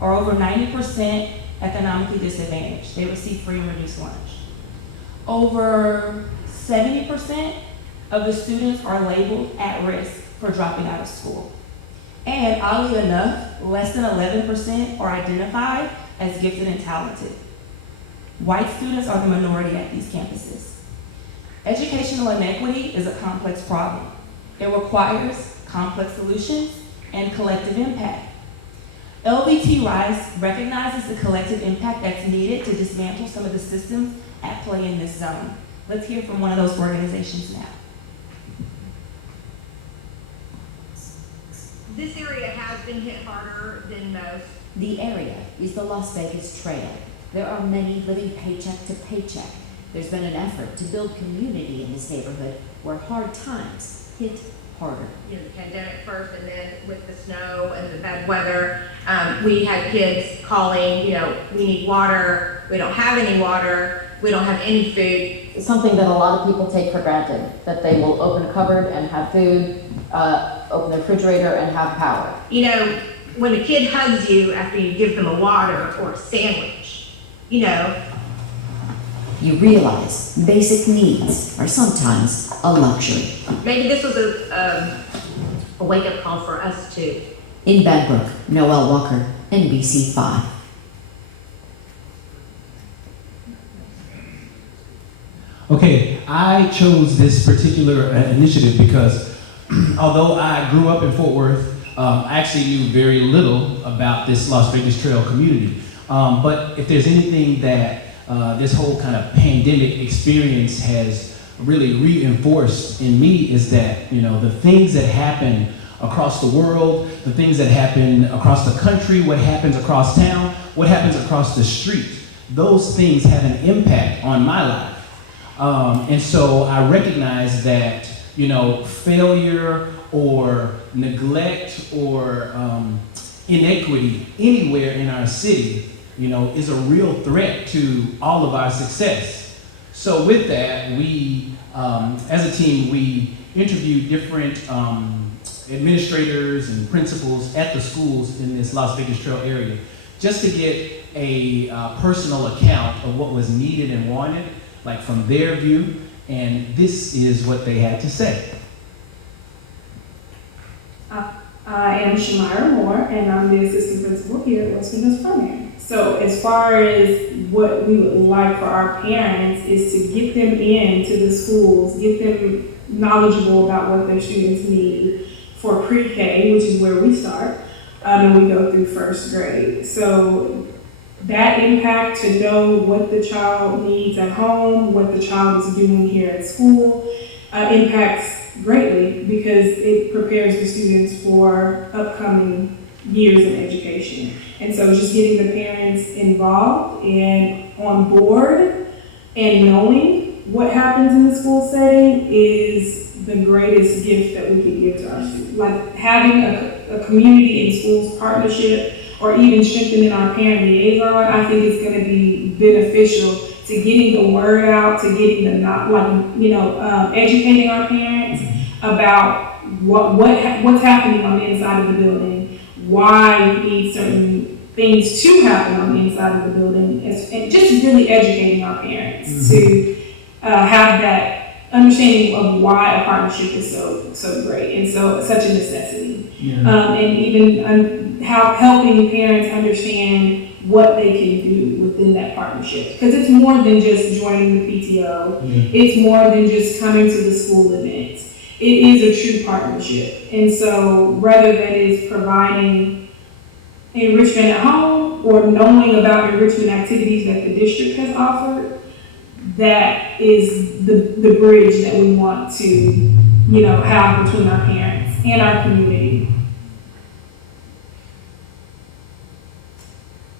are over 90% economically disadvantaged. They receive free and reduced lunch. Over 70% of the students are labeled at risk for dropping out of school. And oddly enough, less than 11% are identified as gifted and talented. White students are the minority at these campuses. Educational inequity is a complex problem. It requires complex solutions and collective impact. LVT Rise recognizes the collective impact that's needed to dismantle some of the systems at play in this zone. Let's hear from one of those organizations now. This area has been hit harder than most. The area is the Las Vegas Trail. There are many living paycheck to paycheck. There's been an effort to build community in this neighborhood where hard times hit harder. The pandemic first, and then with the snow and the bad weather, we had kids calling, we need water, we don't have any water, we don't have any food. It's something that a lot of people take for granted, that they will open a cupboard and have food, open the refrigerator and have power. When a kid hugs you after you give them a water or a sandwich, You realize basic needs are sometimes a luxury. maybe this was a wake-up call for us too. In Benbrook, Noel Walker, NBC 5. Okay, I chose this particular initiative because although I grew up in Fort Worth, I actually knew very little about this Las Vegas Trail community. But if there's anything that this whole kind of pandemic experience has really reinforced in me is that, the things that happen across the world, the things that happen across the country, what happens across town, what happens across the street, those things have an impact on my life. And so I recognize that, failure or neglect or inequity anywhere in our city, is a real threat to all of our success. So with that, we, as a team, we interviewed different administrators and principals at the schools in this Las Vegas Trail area, just to get a personal account of what was needed and wanted, like from their view, and this is what they had to say. I am Shamira Moore, and I'm the assistant principal here at West Windows Primary. So as far as what we would like for our parents is to get them into the schools, get them knowledgeable about what their students need for pre-K, which is where we start, and we go through first grade. So that impact to know what the child needs at home, what the child is doing here at school, impacts greatly because it prepares the students for upcoming years in education. And so just getting the parents involved and on board and knowing what happens in the school setting is the greatest gift that we can give to our students. Like having a community in schools partnership or even strengthening our parent liaison, I think it's going to be beneficial to getting the word out, to getting the educating our parents about what's happening on the inside of the building, why we need certain things to happen on the inside of the building, and just really educating our parents to have that understanding of why a partnership is so great and so such a necessity. And even helping parents understand what they can do within that partnership. Because it's more than just joining the PTO. It's more than just coming to the school events. It is a true partnership. And so whether that is providing enrichment at home or knowing about enrichment activities that the district has offered, that is the bridge that we want to, have between our parents and our community.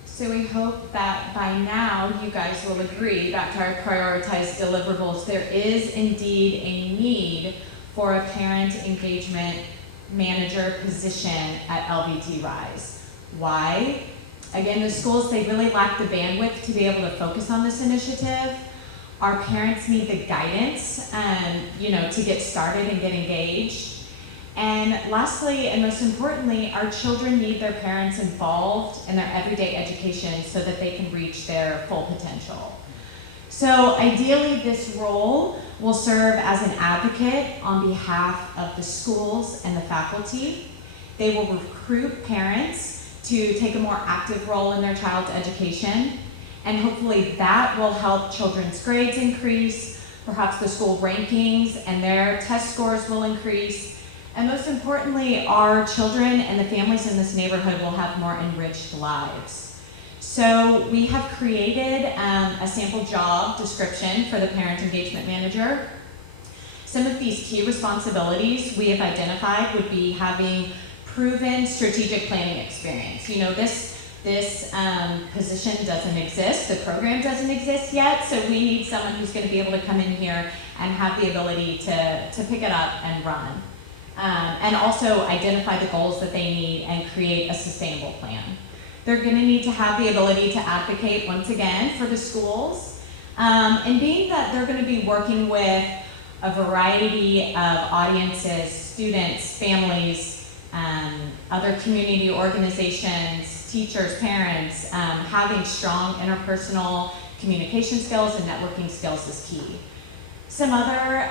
So we hope that by now you guys will agree, back to our prioritized deliverables, there is indeed a need for a parent engagement manager position at LVT Rise. Why? Again, the schools, they really lack the bandwidth to be able to focus on this initiative. Our parents need the guidance, to get started and get engaged. And lastly, and most importantly, our children need their parents involved in their everyday education so that they can reach their full potential. So ideally, this role will serve as an advocate on behalf of the schools and the faculty. They will recruit parents to take a more active role in their child's education, and hopefully that will help children's grades increase, perhaps the school rankings and their test scores will increase, and most importantly, our children and the families in this neighborhood will have more enriched lives. So we have created a sample job description for the parent engagement manager. Some of these key responsibilities we have identified would be having proven strategic planning experience. This position doesn't exist, the program doesn't exist yet, so we need someone who's going to be able to come in here and have the ability to pick it up and run. And also identify the goals that they need and create a sustainable plan. They're going to need to have the ability to advocate, once again, for the schools. And being that they're going to be working with a variety of audiences, students, families, other community organizations, teachers, parents, having strong interpersonal communication skills and networking skills is key. Some other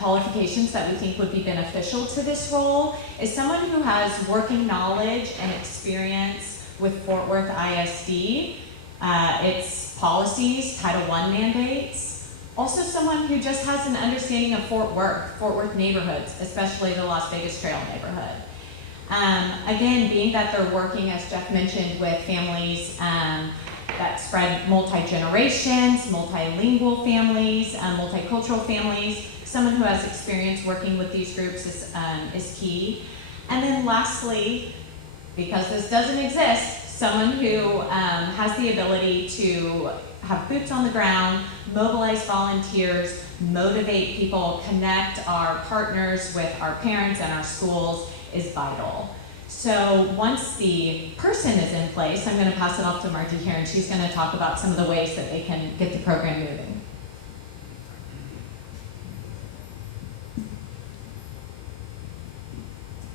qualifications that we think would be beneficial to this role is someone who has working knowledge and experience with Fort Worth ISD, its policies, Title I mandates, Also someone who just has an understanding of Fort Worth neighborhoods, especially the Las Vegas Trail neighborhood. Again, being that they're working, as Jeff mentioned, with families that spread multi-generations, multilingual families, multicultural families, someone who has experience working with these groups is key. And then lastly, because this doesn't exist, someone who has the ability to have boots on the ground, mobilize volunteers, motivate people, connect our partners with our parents and our schools is vital. So once the person is in place, I'm going to pass it off to Margie here, and she's going to talk about some of the ways that they can get the program moving.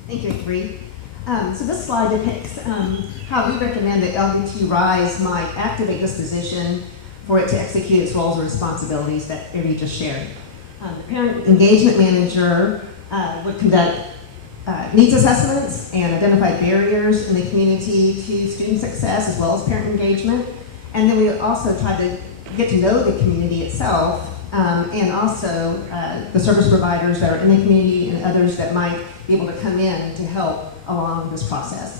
Thank you, Bree. So this slide depicts how we recommend that LBT Rise might activate this position for it to execute its roles and responsibilities that Bree just shared. The parent engagement manager would conduct needs assessments and identify barriers in the community to student success as well as parent engagement. And then we also try to get to know the community itself and also the service providers that are in the community and others that might be able to come in to help along this process.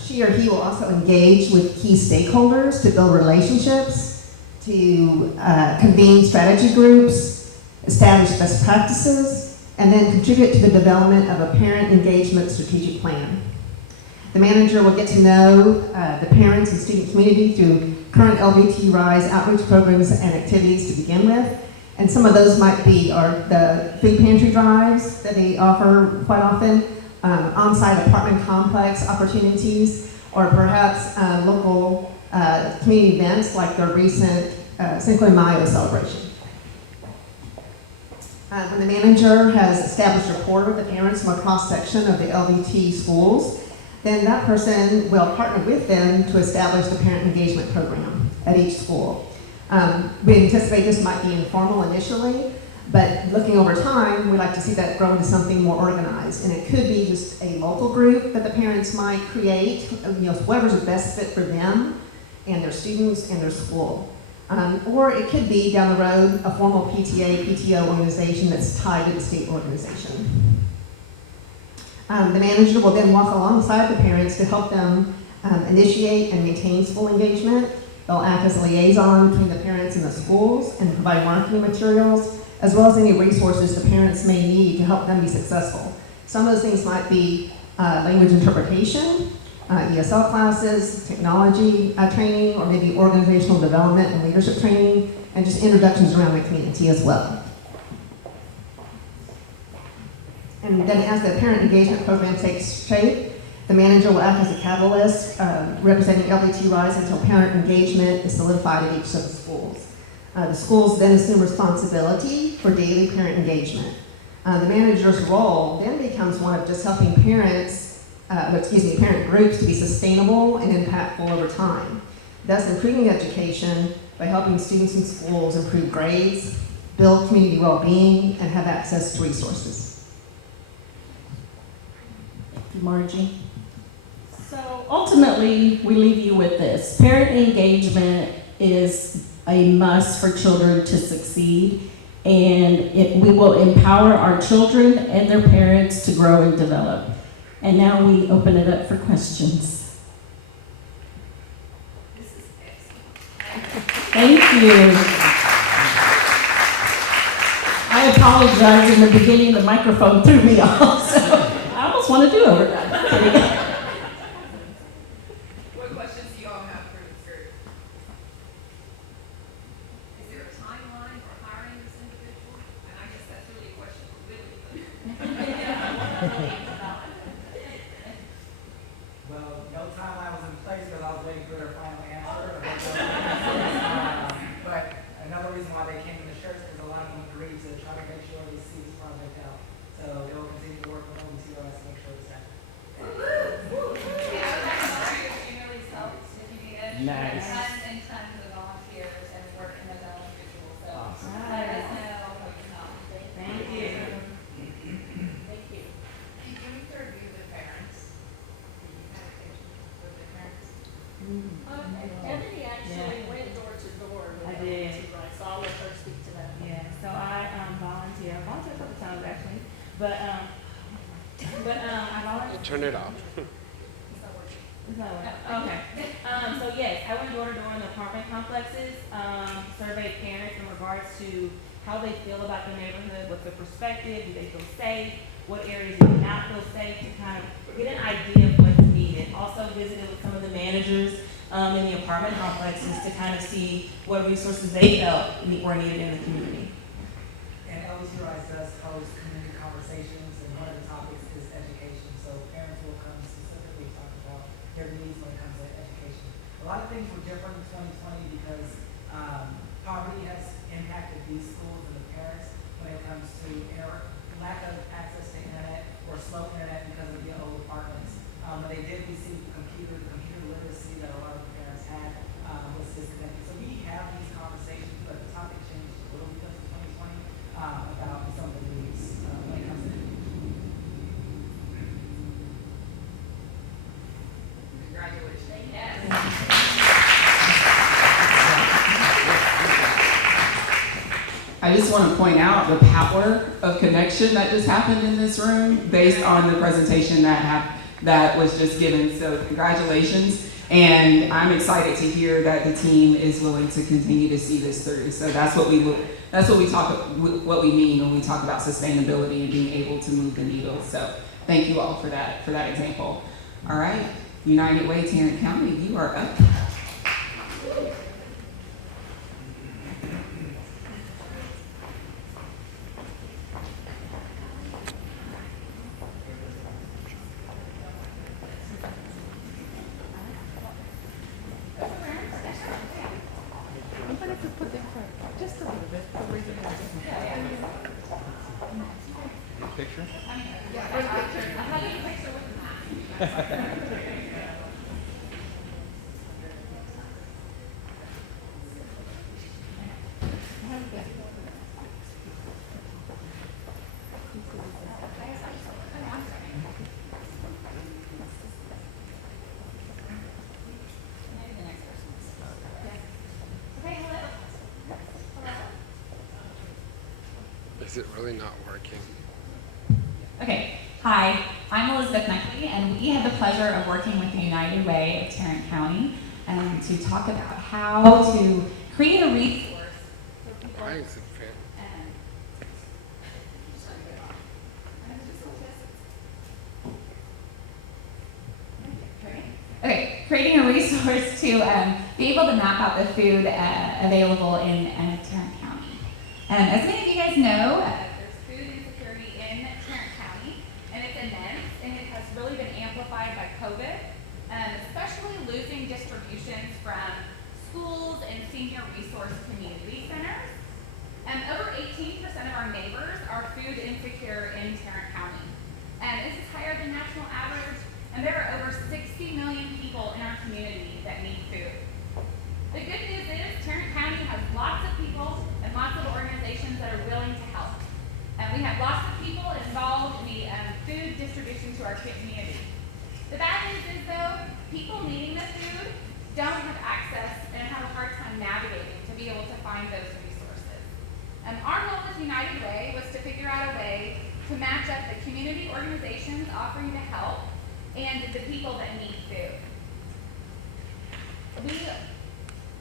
She or he will also engage with key stakeholders to build relationships, to convene strategy groups, establish best practices, and then contribute to the development of a parent engagement strategic plan. The manager will get to know the parents and student community through current LBT Rise outreach programs and activities to begin with. And some of those might be the food pantry drives that they offer quite often, on-site apartment complex opportunities, or perhaps local community events like their recent Cinco de Mayo celebration. When the manager has established rapport with the parents from a cross-section of the LBT schools, then that person will partner with them to establish the parent engagement program at each school. We anticipate this might be informal initially, but looking over time, we like to see that grow into something more organized. And it could be just a local group that the parents might create, whoever's the best fit for them and their students and their school. Or it could be down the road a formal PTA, PTO organization that's tied to the state organization. The manager will then walk alongside the parents to help them initiate and maintain school engagement. They'll act as a liaison between the parents and the schools and provide marketing materials, as well as any resources the parents may need to help them be successful. Some of those things might be language interpretation, ESL classes, technology training, or maybe organizational development and leadership training, and just introductions around the community as well. And then as the parent engagement program takes shape, the manager will act as a catalyst representing LBT Rise until parent engagement is solidified at each of the schools. The schools then assume responsibility for daily parent engagement. The manager's role then becomes one of just helping parent groups to be sustainable and impactful over time, thus improving education by helping students in schools improve grades, build community well-being, and have access to resources. Margie. So ultimately, we leave you with this. Parent engagement is a must for children to succeed, and we will empower our children and their parents to grow and develop. And now we open it up for questions. This is excellent. Thank you. I apologize in the beginning, the microphone threw me off, so I almost want to do overtime. What questions do you all have for this group? Is there a timeline for hiring this individual? And I guess that's really a question for Willie. Well, no timeline was in place because I was waiting for their final answer. But another reason why they came in the shirts is a lot of them agreed to try to make sure they see this project out. So they will continue to work with them to make sure it's happening. Nice. Tons and tons of volunteers and working with our individuals. So let us know. Thank you. Thank you. turn it off. Is that what? Okay. So yes, I went door to door in the apartment complexes, surveyed parents in regards to how they feel about the neighborhood, what's their perspective, do they feel safe, what areas do they not feel safe, to kind of get an idea of what's needed. Also visited with some of the managers in the apartment complexes to kind of see what resources they felt were needed in the community. And LEC Rise does host community conversations, and one of the topics is education. So parents will come specifically talk about their needs when it comes to education. A lot of things were different in 2020 because poverty has impacted these schools and the parents when it comes to lack of access to internet or slow internet because of the old apartments. But they did receive the computer literacy that a lot of the parents had was disconnected. So we have these conversations, but the topic changed a little because of 2020 about some of the needs when it comes to education. Congratulations. Yes. I just want to point out the power of connection that just happened in this room based on the presentation that was just given. So congratulations. And I'm excited to hear that the team is willing to continue to see this through. So that's what we mean when we talk about sustainability and being able to move the needle. So thank you all for that example. All right, United Way, Tarrant County, you are up. Picture? Is it really not working? Okay, hi, I'm Elizabeth Neckley, and we had the pleasure of working with the United Way of Tarrant County to talk about how to create a resource for people. Why is it fair? Okay, creating a resource to be able to map out the food available in Tarrant County. As many of you guys know, there's food insecurity in Tarrant County, and it's immense, and it has really been amplified by COVID, especially losing distributions from schools and senior resource community centers. Over 18% of our neighbors are food insecure in Tarrant County. This is higher than national average, and there are over 60 million people in our community that need food. The good news is Tarrant County has lots of people and lots of organizations that are willing to help. We have lots of people involved in the food distribution to our community. The bad news is though, people needing the food don't have access and have a hard time navigating to be able to find those resources. Our goal as United Way was to figure out a way to match up the community organizations offering to help and the people that need food.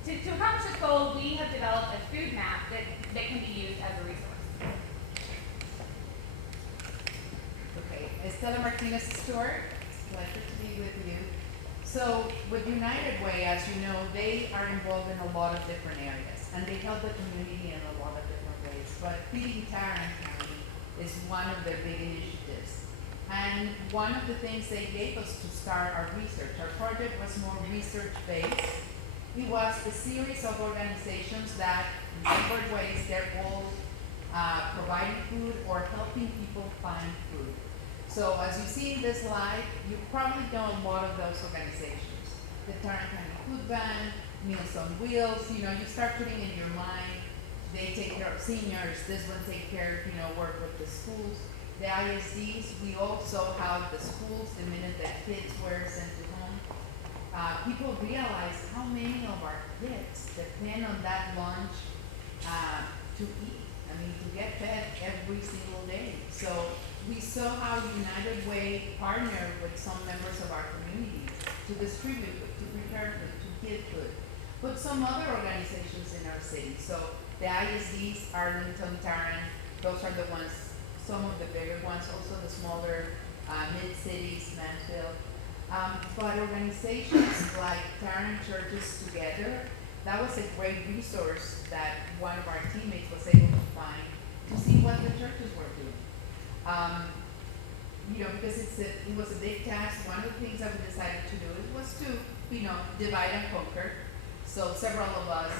To accomplish this goal, we have developed a food map that can be used as a resource. Okay, Estela Martinez Stewart, it's a pleasure to be with you. So with United Way, as you know, they are involved in a lot of different areas, and they help the community in a lot of different ways. But Feeding Tarrant County is one of their big initiatives. And one of the things they gave us to start our research, our project was more research-based. It was a series of organizations that, in different ways, they're all providing food or helping people find food. So as you see in this slide, you probably know a lot of those organizations. The Tarrant County Food Bank, Meals on Wheels, you start putting in your mind, they take care of seniors, this one take care of, work with the schools. The ISDs, we also have the schools, the minute that kids were sent to home. People realize how many of our kids depend on that lunch to eat. To get fed every single day. So we saw how United Way partnered with some members of our community to distribute food, to prepare food, to give food. But some other organizations in our city, so the ISDs, Arlington, Tarrant, those are the ones, some of the bigger ones, also the smaller mid-cities, Mansfield. But organizations like Tarrant Churches Together, that was a great resource that one of our teammates was able to find to see what the churches were doing. Because it was a big task. One of the things that we decided to do was to, divide and conquer. So several of us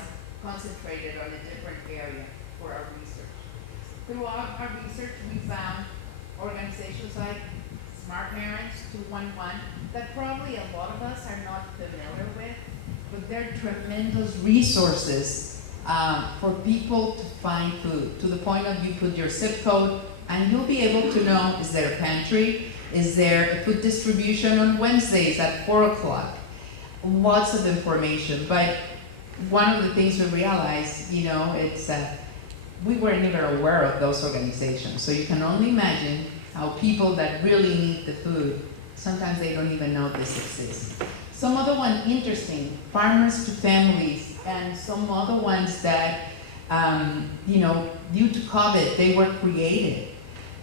concentrated on a different area for our research. Throughout our research, we found organizations like Smart Parents 211 that probably a lot of us are not familiar with, but they're tremendous resources for people to find food, to the point of you put your zip code and you'll be able to know, is there a pantry? Is there a food distribution on Wednesdays at 4 o'clock? Lots of information, but one of the things we realized, it's we weren't even aware of those organizations. So you can only imagine how people that really need the food, sometimes they don't even know this exists. Some other one interesting, Farmers to Families, and some other ones that, due to COVID, they were created.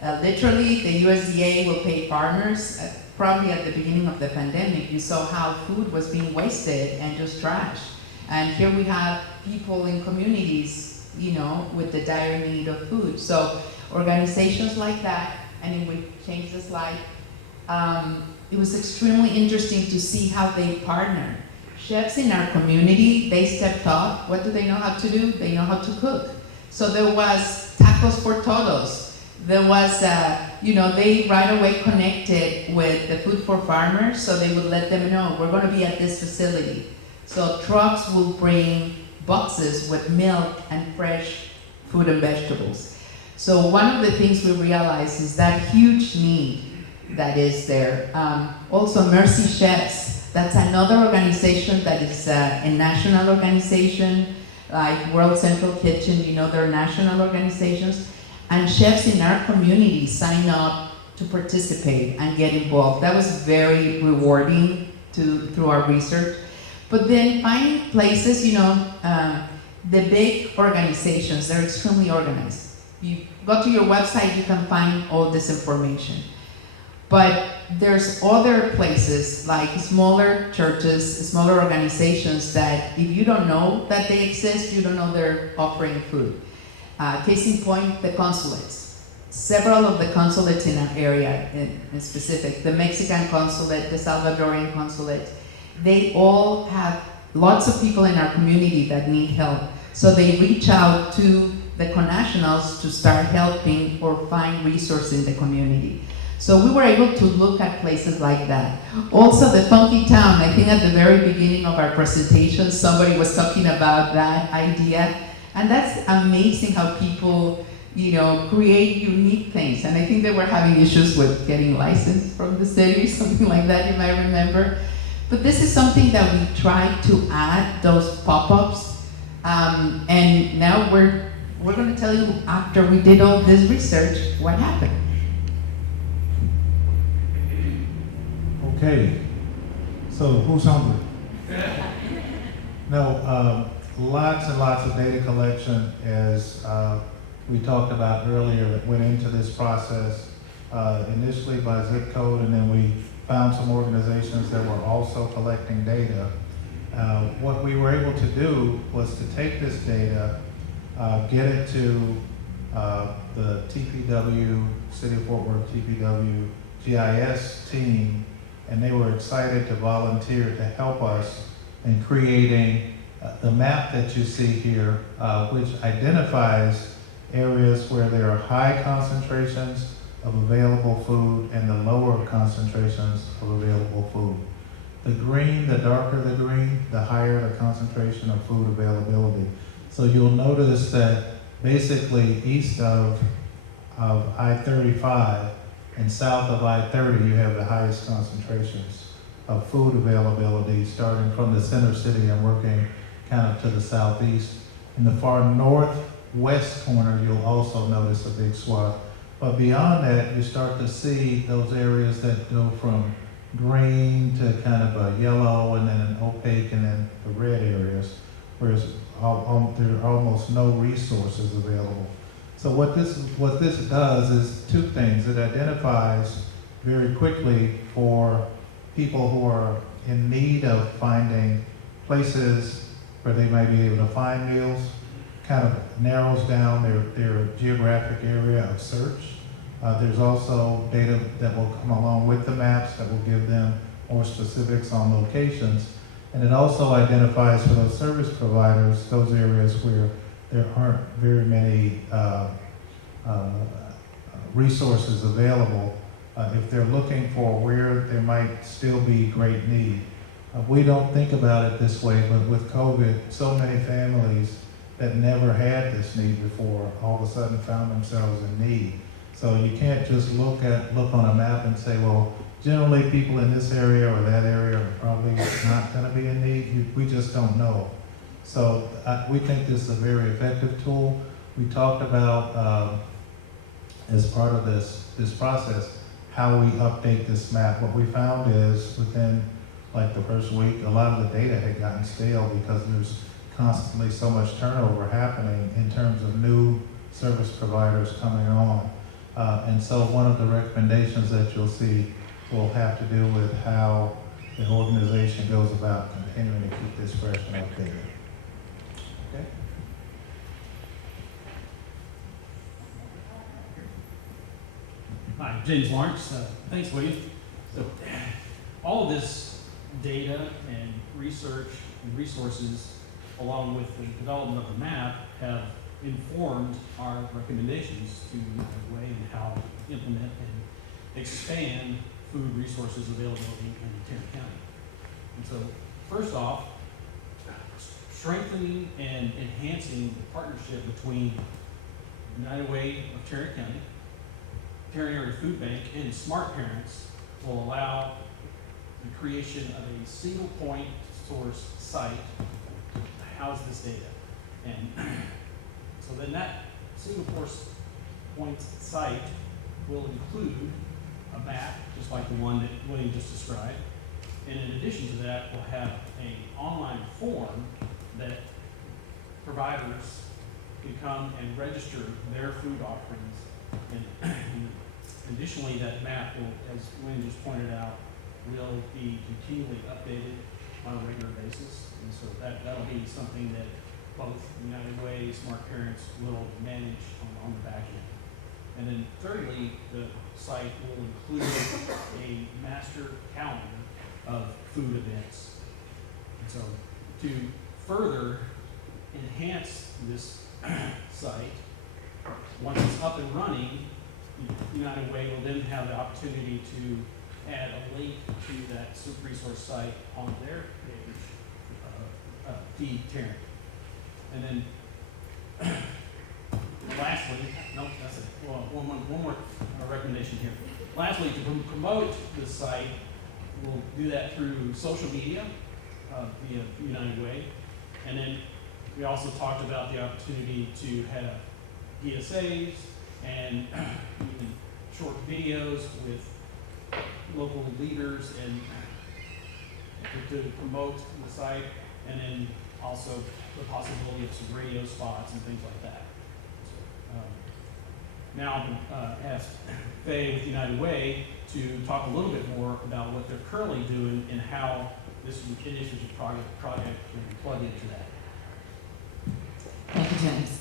Literally, the USDA will pay farmers. Probably at the beginning of the pandemic, you saw how food was being wasted and just trashed. And here we have people in communities, with the dire need of food. So organizations like that, and we changed the slide. It was extremely interesting to see how they partner. Chefs in our community, they stepped up. What do they know how to do? They know how to cook. So there was tacos for todos. There was, they right away connected with the Food for Farmers, so they would let them know, we're gonna be at this facility. So trucks will bring boxes with milk and fresh fruit and vegetables. So one of the things we realized is that huge need that is there. Also Mercy Chefs, that's another organization that is a national organization, like World Central Kitchen, they're national organizations. And chefs in our community sign up to participate and get involved. That was very rewarding through our research. But then finding places, the big organizations, they're extremely organized. You go to your website, you can find all this information. But there's other places like smaller churches, smaller organizations that if you don't know that they exist, you don't know they're offering food. Case in point, the consulates. Several of the consulates in our area, in specific, the Mexican consulate, the Salvadorian consulate, they all have lots of people in our community that need help. So they reach out to the connationals to start helping or find resources in the community. So we were able to look at places like that. Also the Funky Town, I think at the very beginning of our presentation, somebody was talking about that idea. And that's amazing how people, create unique things. And I think they were having issues with getting licensed from the city, something like that, you might remember. But this is something that we tried to add, those pop-ups. And now we're going to tell you, after we did all this research, what happened. Okay, so who's hungry? No, lots and lots of data collection, as we talked about earlier, that went into this process, initially by zip code, and then we found some organizations that were also collecting data. What we were able to do was to take this data, get it to the TPW, City of Fort Worth TPW GIS team, and they were excited to volunteer to help us in creating the map that you see here, which identifies areas where there are high concentrations of available food and the lower concentrations of available food. The green, the darker the green, the higher the concentration of food availability. So you'll notice that basically east of I-35 and south of I-30, you have the highest concentrations of food availability, starting from the center city and working kind of to the southeast. In the far northwest corner, you'll also notice a big swath But beyond that, you start to see those areas that go from green to kind of a yellow and then an opaque and then the red areas, whereas there are almost no resources available. So what this does is two things. It identifies very quickly for people who are in need of finding places where they might be able to find meals, kind of narrows down their geographic area of search. There's also data that will come along with the maps that will give them more specifics on locations. And it also identifies for those service providers those areas where there aren't very many resources available if they're looking for where there might still be great need. We don't think about it this way, but with COVID, so many families that never had this need before all of a sudden found themselves in need. So you can't just look on a map and say, well, generally people in this area or that area are probably not going to be in need. We just don't know. So we think this is a very effective tool. We talked about, as part of this process, how we update this map. What we found is within like the first week, a lot of the data had gotten stale because there's constantly so much turnover happening in terms of new service providers coming on. And so one of the recommendations that you'll see will have to do with how the organization goes about continuing to keep this fresh and updated. Okay? Hi, James Lawrence. Thanks, William. So, all of this data and research and resources, along with the development of the map, have informed our recommendations to the way and how to implement and expand food resources availability in Tarrant County. And so, first off, strengthening and enhancing the partnership between United Way of Tarrant County, Tarrant Area Food Bank, and Smart Parents will allow the creation of a single point source site to house this data. And so then that single point site will include a map, just like the one that William just described. And in addition to that, we'll have an online form that providers can come and register their food offerings. And additionally, that map will, as William just pointed out, will be continually updated on a regular basis. And so that'll be something that both United Way, Smart Parents will manage on the back end. And then thirdly, the site will include a master calendar of food events. And so to further enhance this site, once it's up and running, United Way will then have the opportunity to add a link to that resource site on their page, Feed Tarrant. And then lastly, nope, that's it. Well, one more recommendation here. Lastly, to promote the site, we'll do that through social media via United Way. And then we also talked about the opportunity to have PSAs and even short videos with local leaders and to promote the site, and then also the possibility of some radio spots and things like that. So, now I'm going to ask Faye with United Way to talk a little bit more about what they're currently doing and how this initiative project can plug into that. Thank you, James.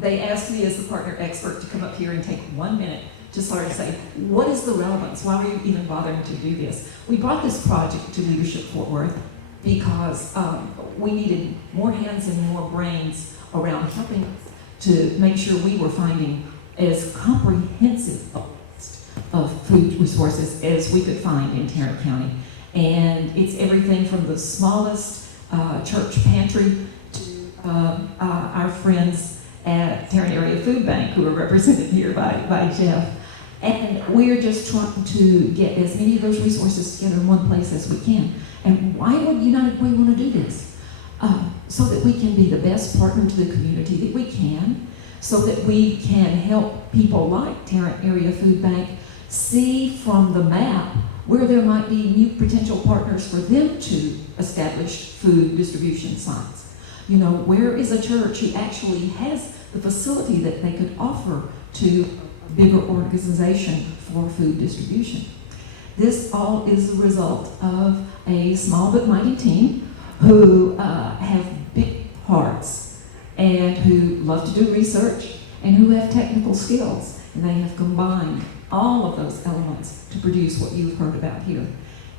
They asked me as the partner expert to come up here and take 1 minute to sort of say, what is the relevance? Why were you even bothering to do this? We brought this project to Leadership Fort Worth because we needed more hands and more brains around helping us to make sure we were finding as comprehensive a list of food resources as we could find in Tarrant County. And it's everything from the smallest church pantry to our friends at Tarrant Area Food Bank, who are represented here by Jeff. And we're just trying to get as many of those resources together in one place as we can. And why would United Way want to do this? So that we can be the best partner to the community that we can, so that we can help people like Tarrant Area Food Bank see from the map where there might be new potential partners for them to establish food distribution sites. You know, where is a church who actually has the facility that they could offer to a bigger organization for food distribution? This all is the result of a small but mighty team who have big hearts and who love to do research and who have technical skills. And they have combined all of those elements to produce what you've heard about here.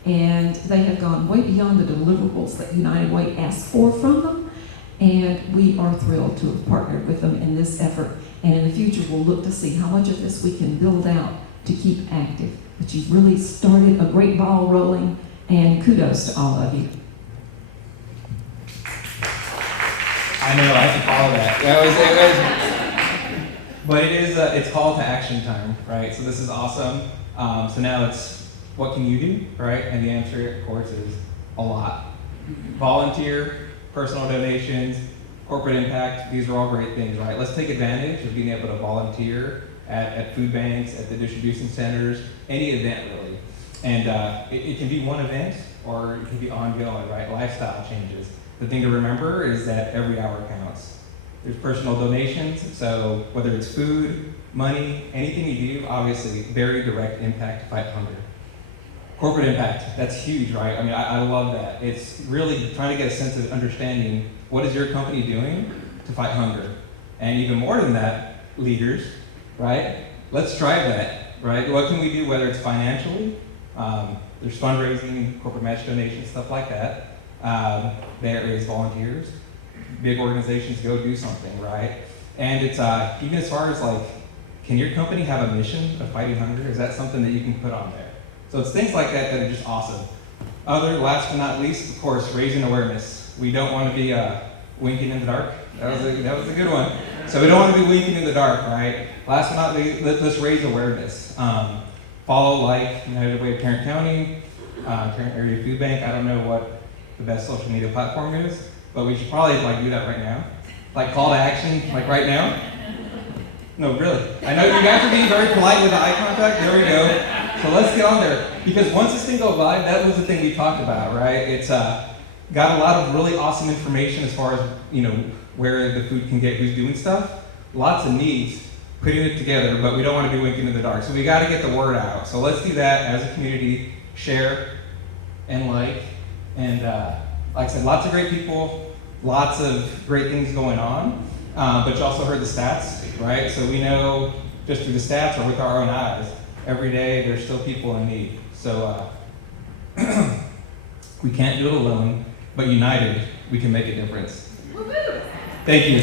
And they have gone way beyond the deliverables that United Way asked for from them. And we are thrilled to have partnered with them in this effort. And in the future, we'll look to see how much of this we can build out to keep active. But you've really started a great ball rolling, and kudos to all of you. I know, I have to follow that. But it is, it's call to action time, right? So this is awesome. So now it's, what can you do, right? And the answer, of course, is a lot. Volunteer, personal donations, corporate impact, these are all great things, right? Let's take advantage of being able to volunteer at food banks, at the distribution centers, any event really. And it can be one event or it can be ongoing, right? Lifestyle changes. The thing to remember is that every hour counts. There's personal donations, so whether it's food, money, anything you do, obviously very direct impact to fight hunger. Corporate impact, that's huge, right? I mean, I love that. It's really trying to get a sense of understanding what is your company doing to fight hunger. And even more than that, leaders, right? Let's drive that, right? What can we do, whether it's financially, there's fundraising, corporate match donations, stuff like that. There is volunteers, big organizations go do something, right? And it's even as far as like, can your company have a mission of fighting hunger? Is that something that you can put on there? So it's things like that that are just awesome. Last but not least, of course, raising awareness. We don't want to be winking in the dark. That was a good one. So we don't want to be winking in the dark, right? Last but not least, let's raise awareness. Follow United Way of Tarrant County, Tarrant Area Food Bank. I don't know what the best social media platform is, but we should probably do that right now. Call to action, right now. No, really. I know you guys are being very polite with the eye contact. There we go. So let's get on there. Because once this thing goes live, that was the thing we talked about, right? It's got a lot of really awesome information as far as, where the food can get, who's doing stuff. Lots of needs, putting it together, but we don't want to be winking in the dark. So we got to get the word out. So let's do that as a community, share and and like I said, lots of great people, lots of great things going on, but you also heard the stats, right? So we know just through the stats or with our own eyes, every day there's still people in need. So we can't do it alone, but united, we can make a difference. Woo-hoo. Thank you. We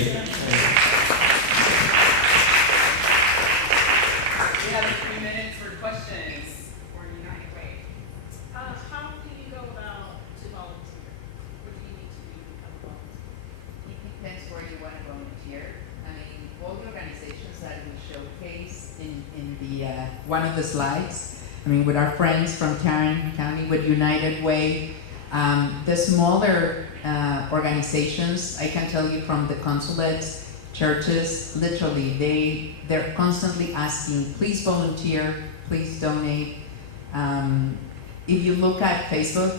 have 3 minutes for questions for United Way. How do you go about to volunteer? What do you need to do to become a volunteer? It depends where you want to volunteer. I mean, all the organizations that we showcase in the one of the slides, I mean, with our friends from Tarrant County, with United Way, the smaller organizations, I can tell you from the consulates, churches, literally, they're constantly asking, please volunteer, please donate. If you look at Facebook,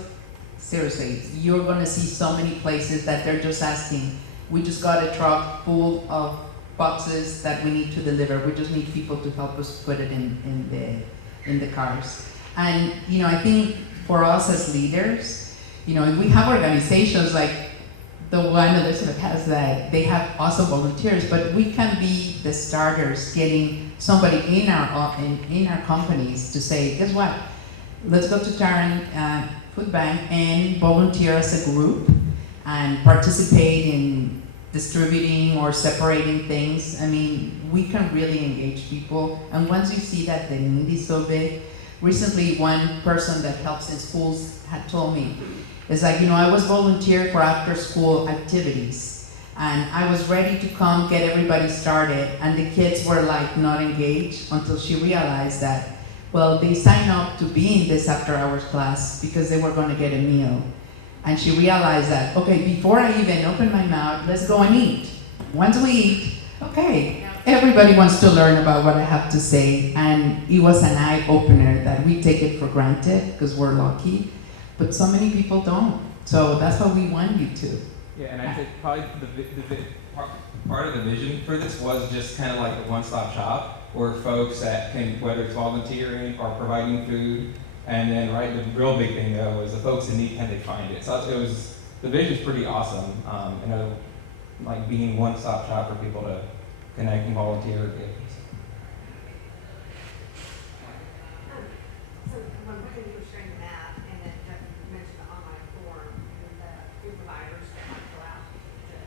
seriously, you're gonna see so many places that they're just asking, we just got a truck full of boxes that we need to deliver. We just need people to help us put it in the cars. And I think for us as leaders, we have organizations like the one Elizabeth has that they have awesome volunteers, but we can be the starters, getting somebody in our companies to say, guess what? Let's go to Tarrant Food Bank and volunteer as a group and participate in distributing or separating things. I mean, we can really engage people. And once you see that the need is so big, recently one person that helps in schools had told me, it's like, I was volunteer for after school activities and I was ready to come get everybody started and the kids were not engaged until she realized that, well, they signed up to be in this after hours class because they were going to get a meal. And she realized that, okay, before I even open my mouth, let's go and eat. Once we eat, okay, everybody wants to learn about what I have to say, and it was an eye-opener that we take it for granted because we're lucky, but so many people don't. So that's what we want you to. Yeah, and I think probably part of the vision for this was just kind of like a one-stop shop where folks that can, whether it's volunteering or providing food, and then the real big thing though was the folks in need, can they find it? So the vision's pretty awesome, like being one-stop shop for people to connect and volunteer. So when you were sharing the map, and then Jeff mentioned the online form, and the food providers that might go out to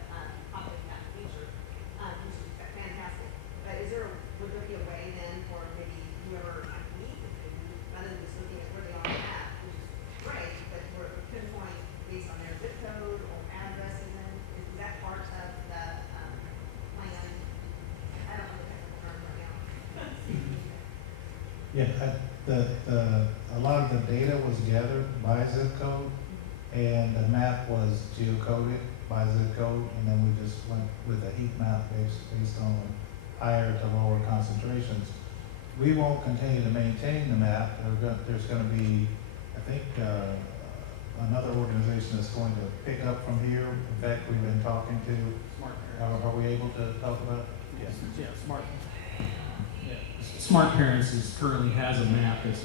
populate that feature, which is fantastic. But would there be a way then for maybe whoever needs the food, rather than just looking at where they are on the map, which is great, but we're pinpoint based on their zip code or address even? Is that part of the plan? I don't know the technical term right now. Yeah, a lot of the data was gathered by zip code, and the map was geocoded by zip code, and then we just went with a heat map based on higher to lower concentrations. We won't continue to maintain the map. There's going to be, I think, another organization that's going to pick up from here. In fact, we've been talking to. Smart Parents. Are we able to talk about it? Yes. Yeah, Smart Parents currently has a map that's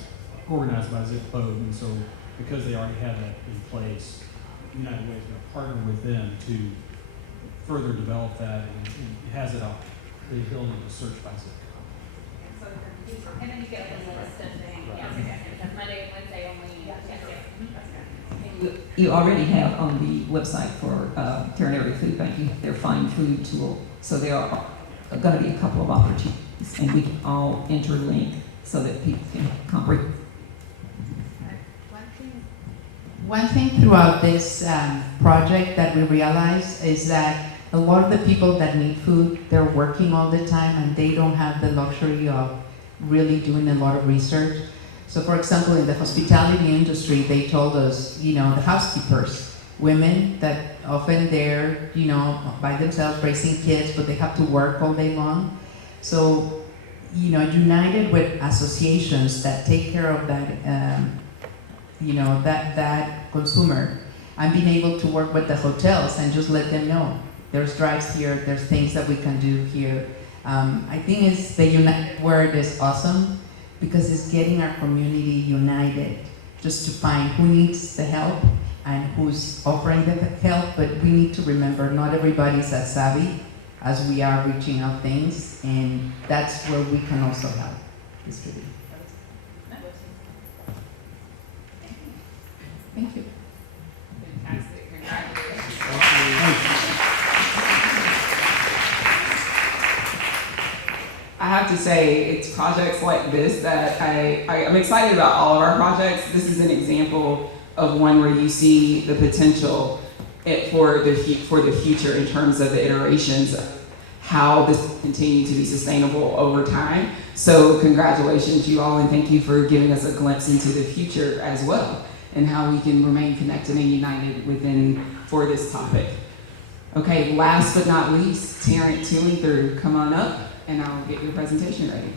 organized by zip code, and so because they already have that in place, United Way is going to partner with them to further develop that, and it has it up, the ability to search by zip code. And then you get like a list of things. Yes, that's Monday, Wednesday only. Yes, You already have on the website for Terran Area Food Bank, you have their Find Food tool. So there are going to be a couple of opportunities, and we can all interlink so that people can comprehend. One thing throughout this project that we realized is that a lot of the people that need food, they're working all the time and they don't have the luxury of really doing a lot of research. So for example, in the hospitality industry, they told us, the housekeepers, women that often they're, by themselves raising kids, but they have to work all day long. So, united with associations that take care of that, that consumer, and being able to work with the hotels and just let them know there's drives here, there's things that we can do here. I think the united word is awesome because it's getting our community united just to find who needs the help and who's offering the help, but we need to remember not everybody's as savvy as we are reaching out things, and that's where we can also help distribute. Thank you. Fantastic. Congratulations. I have to say, it's projects like this that I'm excited about all of our projects. This is an example of one where you see the potential for the future in terms of the iterations of how this will continue to be sustainable over time. So congratulations you all, and thank you for giving us a glimpse into the future as well and how we can remain connected and united for this topic. Okay, last but not least, Terrence Tooley, come on up and I'll get your presentation ready.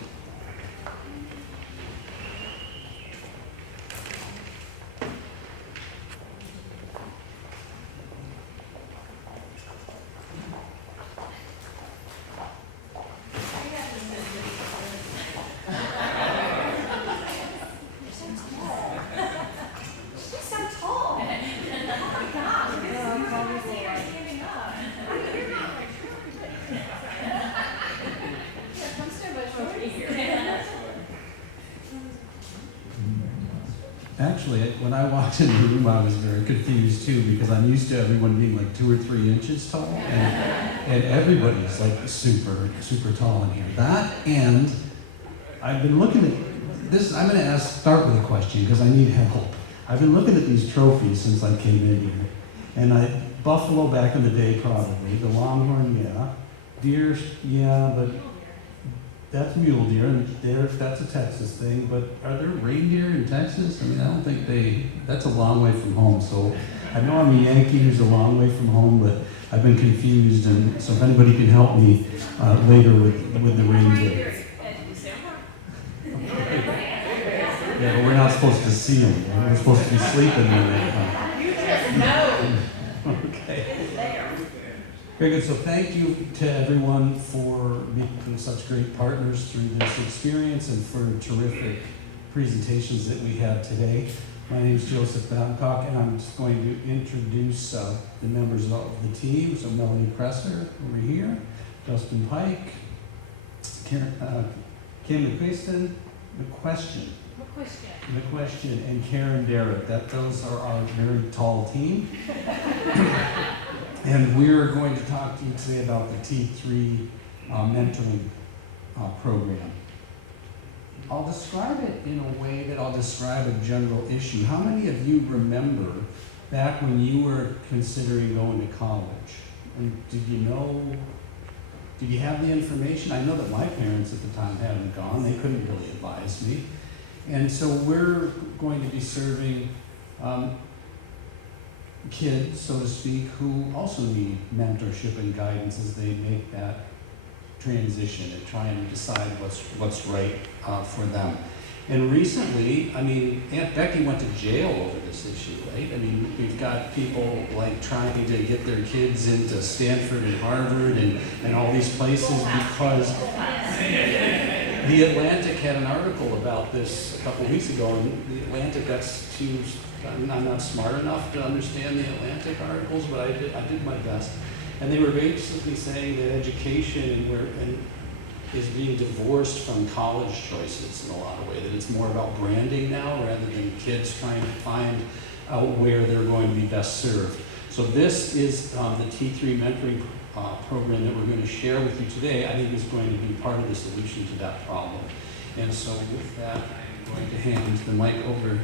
Actually, when I walked in the room, I was very confused too, because I'm used to everyone being like 2 or 3 inches tall, and everybody's like super, super tall in here. That, and I've been looking at this. I'm going to start with a question because I need help. I've been looking at these trophies since I came in here, and buffalo back in the day probably, the longhorn, yeah, deer, yeah, but that's mule deer, and that's a Texas thing, but are there reindeer in Texas? I mean, I don't think that's a long way from home, so I know I'm a Yankee who's a long way from home, but I've been confused, and so if anybody can help me later with the reindeer. Yeah, but we're not supposed to see them. We're supposed to be sleeping when they come. You just know. Okay. Very good. So thank you to everyone for being such great partners through this experience and for terrific presentations that we had today. My name is Joseph Babcock, and I'm just going to introduce the members of the team. So Melanie Presser over here, Justin Pike, Kim McQuiston, the question, and Karen Derrick. Those are our very tall team. And we're going to talk to you today about the T3 mentoring program. I'll describe it in a way that I'll describe a general issue. How many of you remember back when you were considering going to college? And did you have the information? I know that my parents at the time hadn't gone. They couldn't really advise me. And so we're going to be serving kids, so to speak, who also need mentorship and guidance as they make that transition and trying to decide what's right for them. And recently, I mean, Aunt Becky went to jail over this issue, right? I mean, we've got people like trying to get their kids into Stanford and Harvard and all these places because The Atlantic had an article about this a couple of weeks ago, and The Atlantic got accused. I'm not smart enough to understand the Atlantic articles, but I did my best. And they were basically saying that education is being divorced from college choices in a lot of ways, that it's more about branding now rather than kids trying to find out where they're going to be best served. So this is the T3 mentoring program that we're going to share with you today. I think is going to be part of the solution to that problem. And so with that, I'm going to hand the mic over.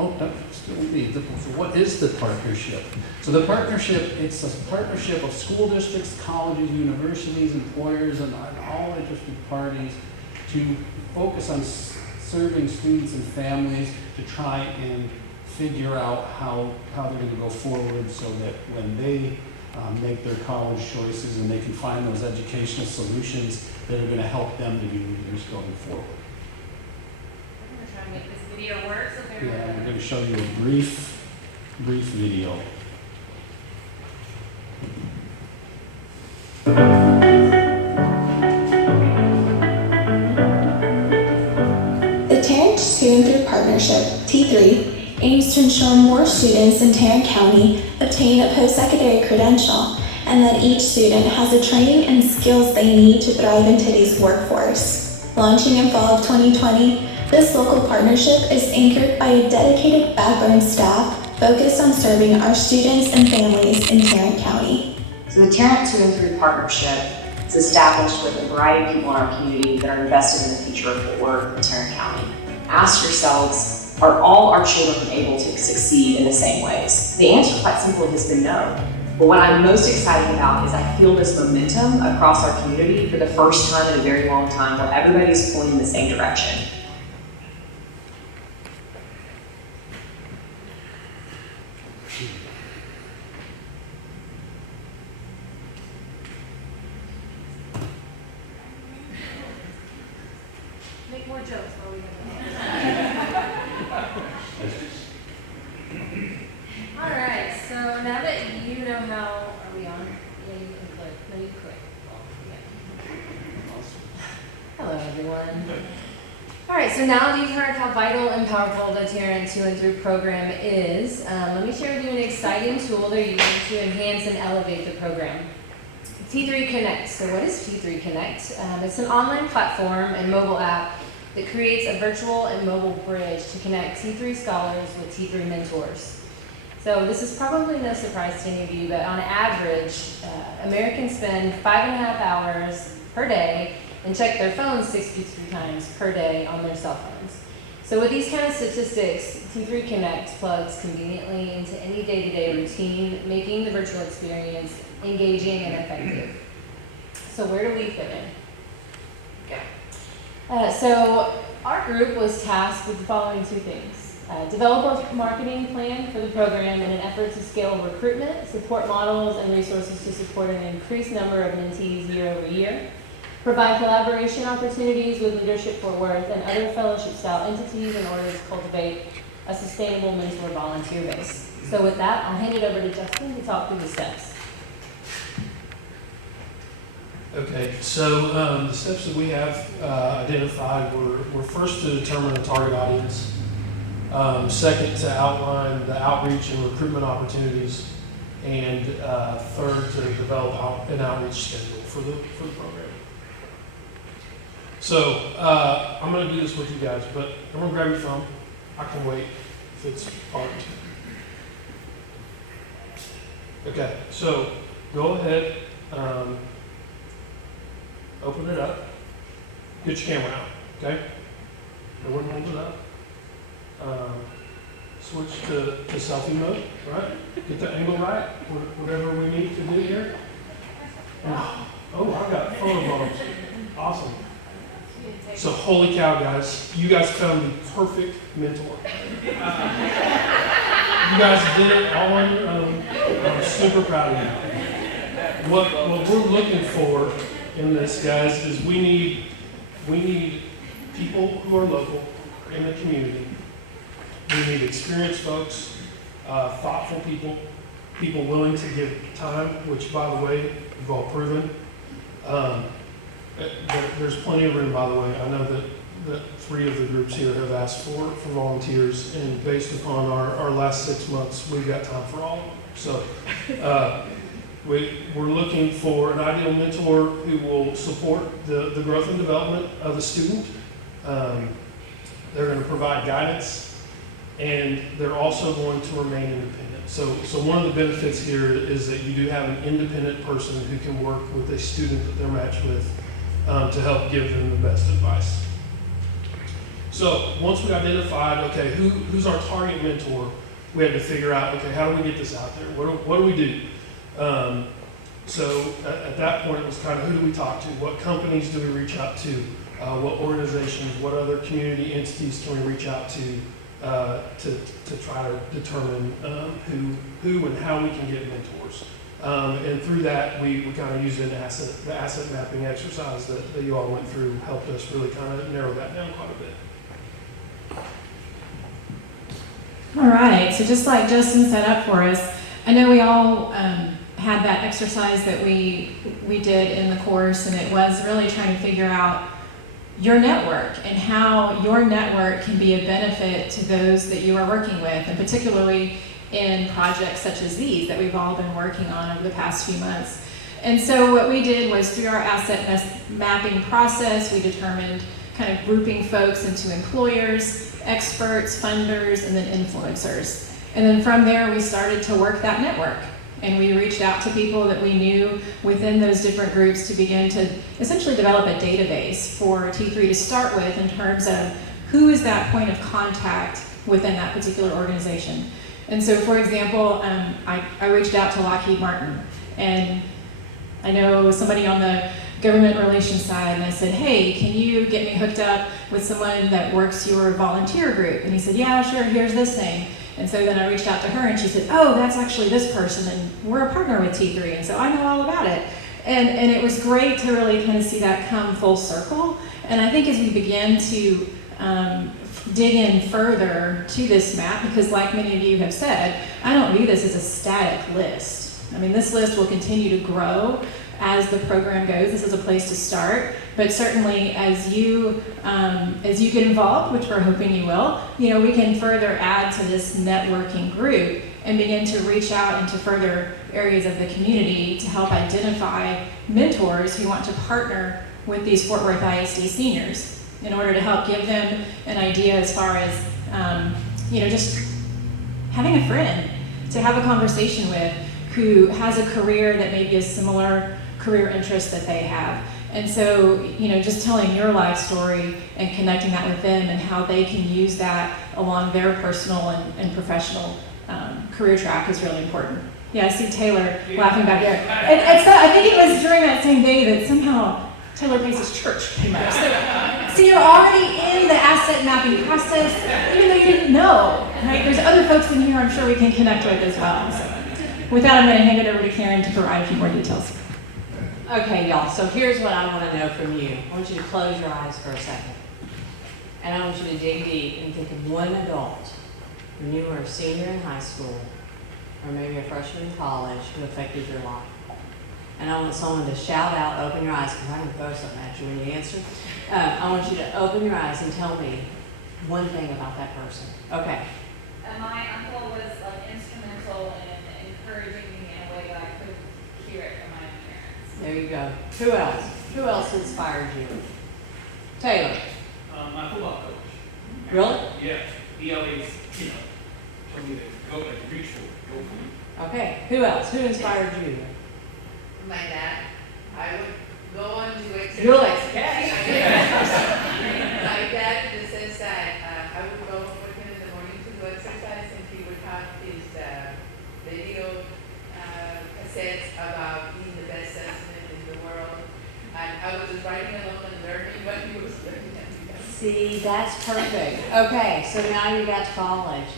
Oh, that's still me. So what is the partnership? So the partnership, it's a partnership of school districts, colleges, universities, employers, and all interested parties to focus on serving students and families to try and figure out how they're going to go forward so that when they make their college choices and they can find those educational solutions that are going to help them to be leaders going forward. I'm going to try to make this video work. So Yeah, we're going to show you a brief video. The Tarrant Student Through Partnership, T3, aims to ensure more students in Tarrant County obtain a post-secondary credential and that each student has the training and skills they need to thrive in today's workforce. Launching in fall of 2020, this local partnership is anchored by a dedicated backbone staff focused on serving our students and families in Tarrant County. So the Tarrant Student Through Partnership is established with a variety of people in our community that are invested in the future of Fort Worth and Tarrant County. Ask yourselves, are all our children able to succeed in the same ways? The answer quite simply has been no. But what I'm most excited about is I feel this momentum across our community for the first time in a very long time where everybody's pulling in the same direction. Make more jokes while we All right, so now that you know how, are we on? Yeah, you can click. No, you click. Well, yeah. Hello, everyone. All right, so now that you've heard how vital and powerful the Tarrant 2 and Through program is, let me share with you an exciting tool they're using to enhance and elevate the program. T3 Connect. So what is T3 Connect? It's an online platform and mobile app that creates a virtual and mobile bridge to connect T3 scholars with T3 mentors. So this is probably no surprise to any of you, but on average, Americans spend 5.5 hours per day and check their phones 63 times per day on their cell phones. So with these kind of statistics, T3 Connect plugs conveniently into any day-to-day routine, making the virtual experience engaging and effective. So where do we fit in? So our group was tasked with the following two things. Develop a marketing plan for the program in an effort to scale recruitment, support models, and resources to support an increased number of mentees year over year. Provide collaboration opportunities with Leadership Fort Worth and other fellowship-style entities in order to cultivate a sustainable mentor volunteer base. So with that, I'll hand it over to Justin to talk through the steps. Okay, so the steps that we have identified were first to determine a target audience, second to outline the outreach and recruitment opportunities, and third to develop an outreach schedule for the program. So I'm going to do this with you guys, but I'm going to grab your phone. I can wait if it's parked. Okay, so go ahead. Open it up. Get your camera out, okay? Everyone hold it up. Switch to selfie mode, right? Get the angle right, whatever we need to do here. Oh, I got photo bombs. Awesome. So holy cow, guys. You guys found the perfect mentor. You guys did it all on your own. I'm super proud of you. What we're looking for in this, guys, is we need people who are local in the community. We need experienced folks, thoughtful people willing to give time, which, by the way, you've all proven. There's plenty of room, by the way. I know that 3 of the groups here have asked for volunteers, and based upon our last 6 months, we've got time for all of them. So we're looking for an ideal mentor who will support the growth and development of a student. They're going to provide guidance, and they're also going to remain independent. So one of the benefits here is that you do have an independent person who can work with a student that they're matched with to help give them the best advice. So once we identified, okay, who's our target mentor, we had to figure out, okay, how do we get this out there? What do we do? So at that point, it was kind of, who do we talk to? What companies do we reach out to? What organizations, what other community entities can we reach out to try to determine who and how we can get mentors? And through that, we kind of used the asset mapping exercise that you all went through, helped us really kind of narrow that down quite a bit. All right, so just like Justin set up for us, I know we all had that exercise that we did in the course, and it was really trying to figure out your network and how your network can be a benefit to those that you are working with, and particularly in projects such as these that we've all been working on over the past few months. And so what we did was, through our asset mapping process, we determined kind of grouping folks into employers, experts, funders, and then influencers. And then from there, we started to work that network. And we reached out to people that we knew within those different groups to begin to essentially develop a database for T3 to start with, in terms of who is that point of contact within that particular organization. And so, for example, I reached out to Lockheed Martin, and I know somebody on the government relations side, and I said, hey, can you get me hooked up with someone that works your volunteer group? And he said, yeah, sure, here's this thing. And so then I reached out to her, and she said, oh, that's actually this person, and we're a partner with T3, and so I know all about it. And it was great to really kind of see that come full circle. And I think as we begin to dig in further to this map, because like many of you have said, I don't view this as a static list. I mean, this list will continue to grow as the program goes. This is a place to start, but certainly as you get involved, which we're hoping you will, we can further add to this networking group and begin to reach out into further areas of the community to help identify mentors who want to partner with these Fort Worth ISD seniors in order to help give them an idea as far as just having a friend to have a conversation with who has a career that may be a similar career interest that they have. And so, just telling your life story and connecting that with them and how they can use that along their personal and professional career track is really important. Yeah, I see Taylor laughing back there. I think it was during that same day that somehow Taylor Pace's church came up. So you're already in the asset mapping process, even though you didn't know, right? There's other folks in here I'm sure we can connect with as well. So with that, I'm going to hand it over to Karen to provide a few more details. Okay, y'all, so here's what I want to know from you. I want you to close your eyes for a second. And I want you to dig deep and think of one adult when you were a senior in high school or maybe a freshman in college who affected your life. And I want someone to shout out, open your eyes, because I'm going to throw something at you when you answer. I want you to open your eyes and tell me one thing about that person. Okay. My uncle was like instrumental in encouraging me in a way that I couldn't hear it from my own parents. There you go. Who else? Who else inspired you? Taylor. My football coach. Really? Yeah. He always, told me to go, reach for it, go for it. Okay. Who else? Who inspired you? My dad, I would go on to exercise. You're like, yes. My dad, in the sense that I would go with him in the morning to do exercise, and he would have his video cassettes about being the best salesman in the world. And I was just riding along and learning what he was learning at the end. See, that's perfect. Okay, so now you got to college.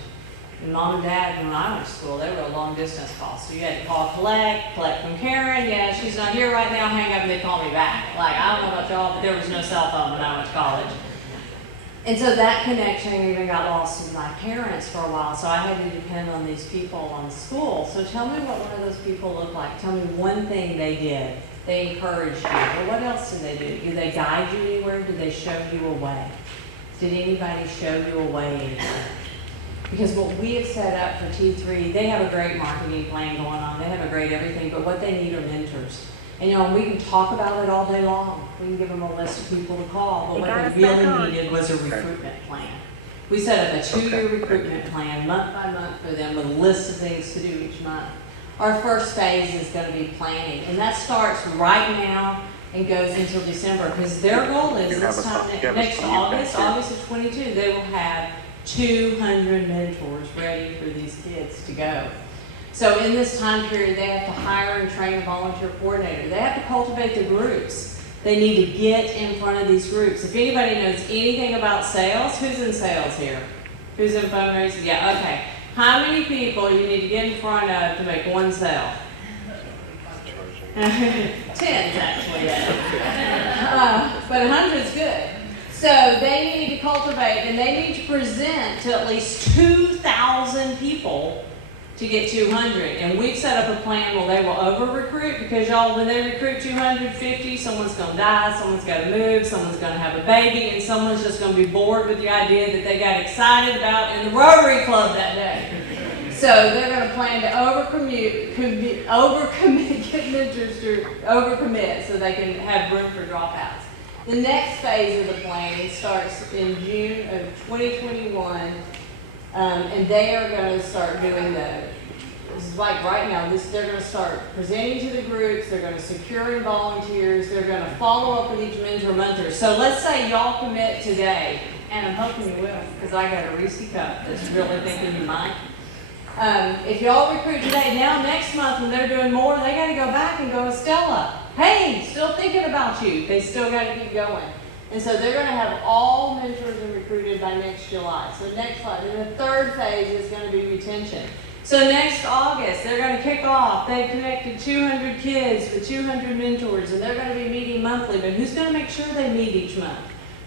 And Mom and Dad, when I went to school, they were a long distance call. So you had to call collect from Karen. Yeah, she's not here right now. Hang up and they call me back. Like, I don't know about y'all, but there was no cell phone when I went to college. And so that connection even got lost with my parents for a while. So I had to depend on these people on school. So tell me what one of those people looked like. Tell me one thing they did. They encouraged you. But what else did they do? Did they guide you anywhere? Did they show you a way? Did anybody show you a way anywhere? Because what we have set up for T3, they have a great marketing plan going on. They have a great everything, but what they need are mentors. And we can talk about it all day long. We can give them a list of people to call, but what they really needed was a recruitment plan. We set up a 2-year recruitment plan, month by month for them, with a list of things to do each month. Our first phase is going to be planning, and that starts right now and goes until December, because their goal is this time next August of 22, they will have 200 mentors ready for these kids to go. So in this time period, they have to hire and train a volunteer coordinator. They have to cultivate the groups. They need to get in front of these groups. If anybody knows anything about sales, who's in sales here? Who's in fundraising? Yeah, okay. How many people you need to get in front of to make one sale? 10's actually, yeah. But 100's good. So they need to cultivate, and they need to present to at least 2,000 people to get 200. And we've set up a plan where they will over-recruit, because y'all, when they recruit 250, someone's going to die, someone's got to move, someone's going to have a baby, and someone's just going to be bored with the idea that they got excited about in the Rotary Club that day. So they're going to plan to overcommit, get mentors to overcommit so they can have room for dropouts. The next phase of the plan starts in June of 2021, and they are going to start doing this is like right now, they're going to start presenting to the groups, they're going to secure in volunteers, they're going to follow up with each mentor month. So let's say y'all commit today, and I'm hoping you will, because I got a Reese cup that's really thinking you might. If y'all recruit today, now next month when they're doing more, they got to go back and go, Stella, hey, still thinking about you. They still got to keep going. And so they're going to have all mentors and recruited by next July. So next slide. And the third phase is going to be retention. So next August, they're going to kick off. They've connected 200 kids with 200 mentors, and they're going to be meeting monthly. But who's going to make sure they meet each month?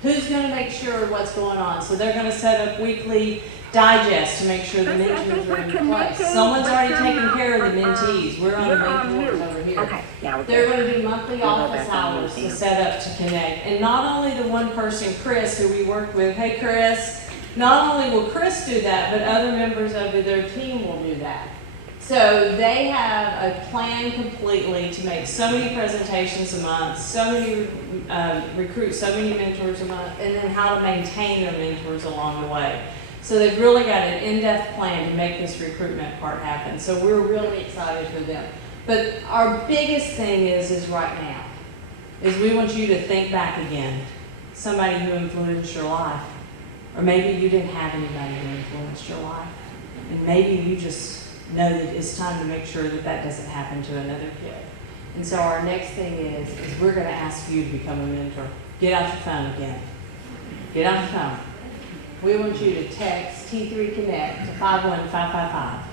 Who's going to make sure what's going on? So they're going to set up weekly digests to make sure the mentors are in place. Someone's already taken care of the mentees. We're on the mentors over here. Okay. They're going to do monthly office hours to set up to connect. And not only the one person, Chris, who we worked with, hey Chris, not only will Chris do that, but other members of their team will do that. So they have a plan completely to make so many presentations a month, so many recruit so many mentors a month, and then how to maintain their mentors along the way. So they've really got an in-depth plan to make this recruitment part happen. So we're really excited for them. But our biggest thing is right now, is we want you to think back again. Somebody who influenced your life. Or maybe you didn't have anybody who influenced your life. And maybe you just know that it's time to make sure that that doesn't happen to another kid. And so our next thing is we're going to ask you to become a mentor. Get out your phone again. Get out your phone. we want you to text T3 Connect to 51555.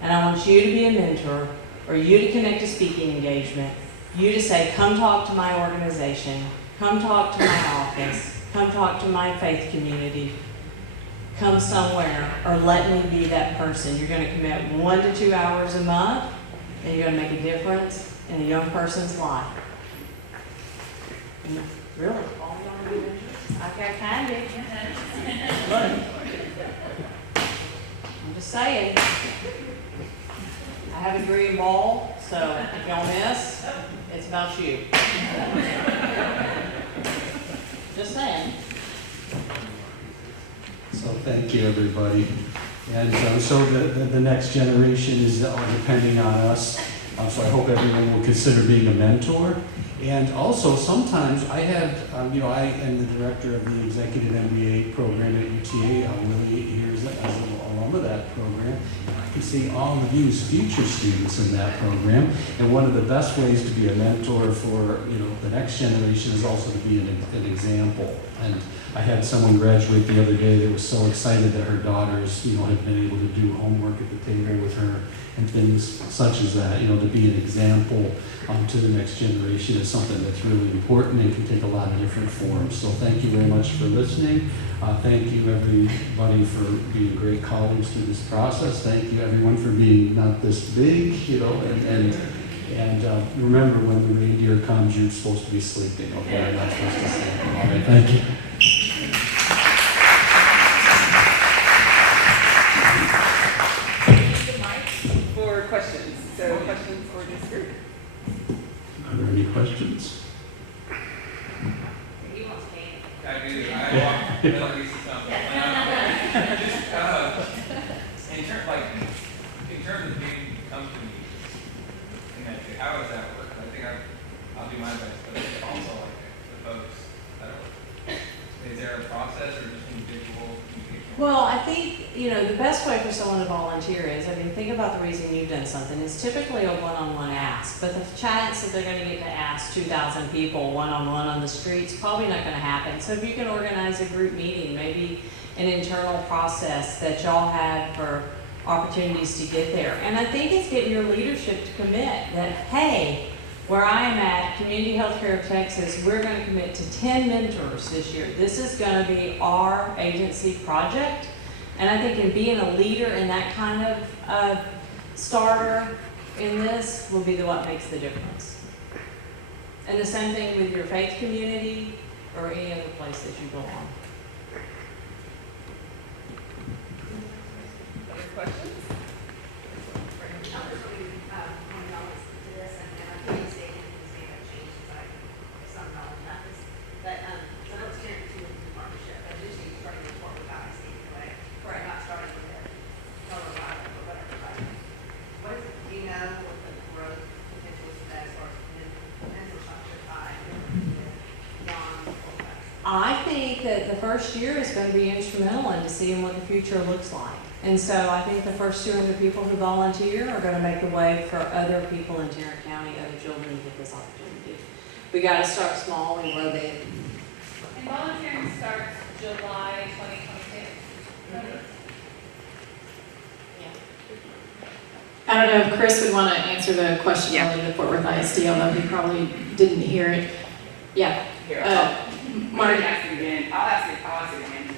And I want you to be a mentor, or you to connect to speaking engagement, you to say, come talk to my organization, come talk to my office, come talk to my faith community, come somewhere, or let me be that person. You're going to commit 1 to 2 hours a month, and you're going to make a difference in a young person's life. And really, all y'all do is I got kind of. I'm just saying. I have a degree in ball, so if y'all miss, it's about you. Just saying. So thank you, everybody. And so the next generation is depending on us. So I hope everyone will consider being a mentor. And also, sometimes I have, I am the director of the Executive MBA program at UTA. I'm really 8 years as an alum of that program. I can see all of you as future students in that program. And one of the best ways to be a mentor for, the next generation is also to be an example. And I had someone graduate the other day that was so excited that her daughters, had been able to do homework at the table with her and things such as that. To be an example to the next generation is something that's really important and can take a lot of different forms. So thank you very much for listening. Thank you everybody for being great colleagues through this process. Thank you everyone for being not this big, and remember when the reindeer comes, you're supposed to be sleeping, okay? You're not supposed to sleep. All right, thank you. For questions. So questions for this group. Are there any questions? I do. I walk Middle East or something. Just in terms of being company connected, how does that work? I think I'll do my best, but also the folks that are, is there a process or just individual communication? Well, I think, the best way for someone to volunteer is, think about the reason you've done something. It's typically a one-on-one ask, but the chance that they're going to get to ask 2,000 people one-on-one on the streets probably not going to happen. So if you can organize a group meeting, maybe an internal process that y'all have for opportunities to get there. And I think it's getting your leadership to commit that, hey, where I am at, Community Healthcare of Texas, we're going to commit to 10 mentors this year. This is going to be our agency project. And I think in being a leader in that kind of starter in this will be what makes the difference. And the same thing with your faith community or any other place that you belong. Other questions? I think that the first year is going to be instrumental into seeing what the future looks like. And so I think the first 200 people who volunteer are going to make the way for other people in Tarrant County, other children to get this opportunity. We got to start small and grow big. And volunteering starts July 2022. I don't know if Chris would want to answer the question related to Fort Worth ISD, although he probably didn't hear it. Yeah. Here, Mark. Ask it again. I'll ask it again.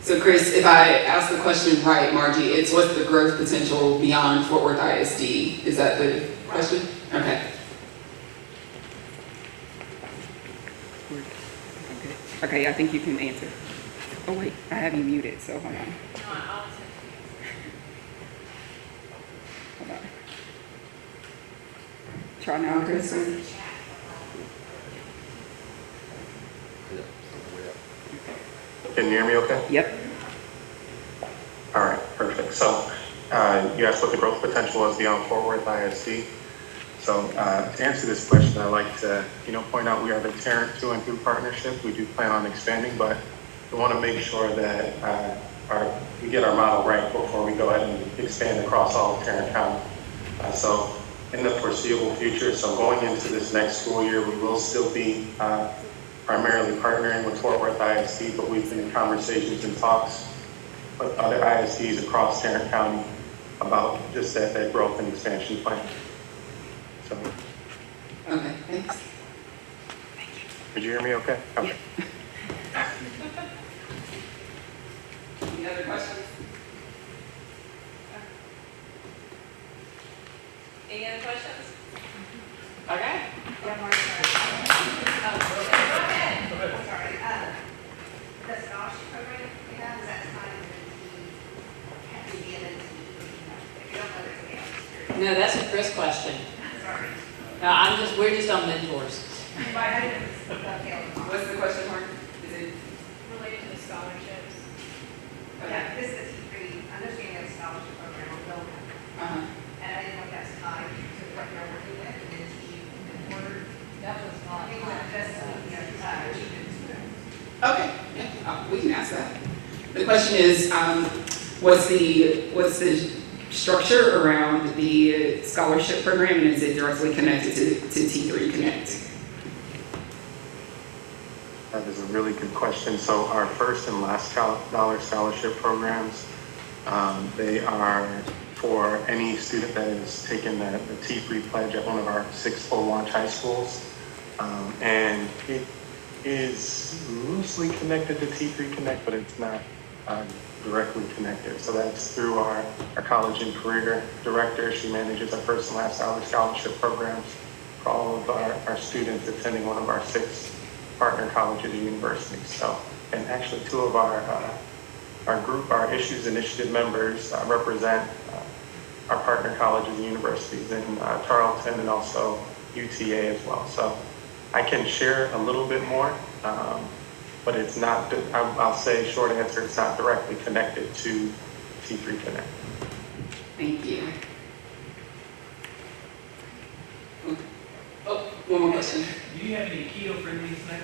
So Chris, if I ask the question right, Margie, it's what's the growth potential beyond Fort Worth ISD? Is that the question? Okay. Okay, I think you can answer. Oh wait, I have you muted, so hold on. Hold on. Try now, Chris. Can you hear me okay? Yep. All right, perfect. So you asked what the growth potential was beyond Fort Worth ISD. So to answer this question, I'd like to point out we are the Tarrant 2 and 3 partnership. We do plan on expanding, but we want to make sure that we get our model right before we go ahead and expand across all of Tarrant County. So in the foreseeable future, so going into this next school year, we will still be primarily partnering with Fort Worth ISD, but we've been in conversations and talks with other ISDs across Tarrant County about just that growth and expansion plan. So, Okay, thanks. did you hear me okay? Okay. Any other questions? Any other questions? Okay. Yeah, Mark, sorry. Go ahead. I'm sorry. The scholarship program we have, is that tied to the MNT? If you don't know, there's a gap. No, that's a Chris question. Sorry. No, we're just on mentors. What's the question, Mark? Is it Related to the scholarships. Okay. Yeah, this is the, I understand that scholarship program on Belmont. And I didn't know if that's tied to what you're working with, and then to Word. That was not. It was just, achievements. Okay, yeah, we can ask that. The question is, what's the structure around the scholarship program, and is it directly connected to T3 Connect? That is a really good question. So our first and last dollar scholarship programs, they are for any student that has taken the T3 pledge at one of our 6 full launch high schools. And it is loosely connected to T3 Connect, but it's not directly connected. So that's through our college and career director. She manages our first and last dollar scholarship programs for all of our students attending one of our 6 partner colleges and universities. So, and actually 2 of our group, our Issues Initiative members represent our partner colleges and universities in Tarleton and also UTA as well. So I can share a little bit more, but it's not, I'll say short answer, it's not directly connected to T3 Connect. Thank you. Oh, one more question. Do you have any keto-friendly snacks?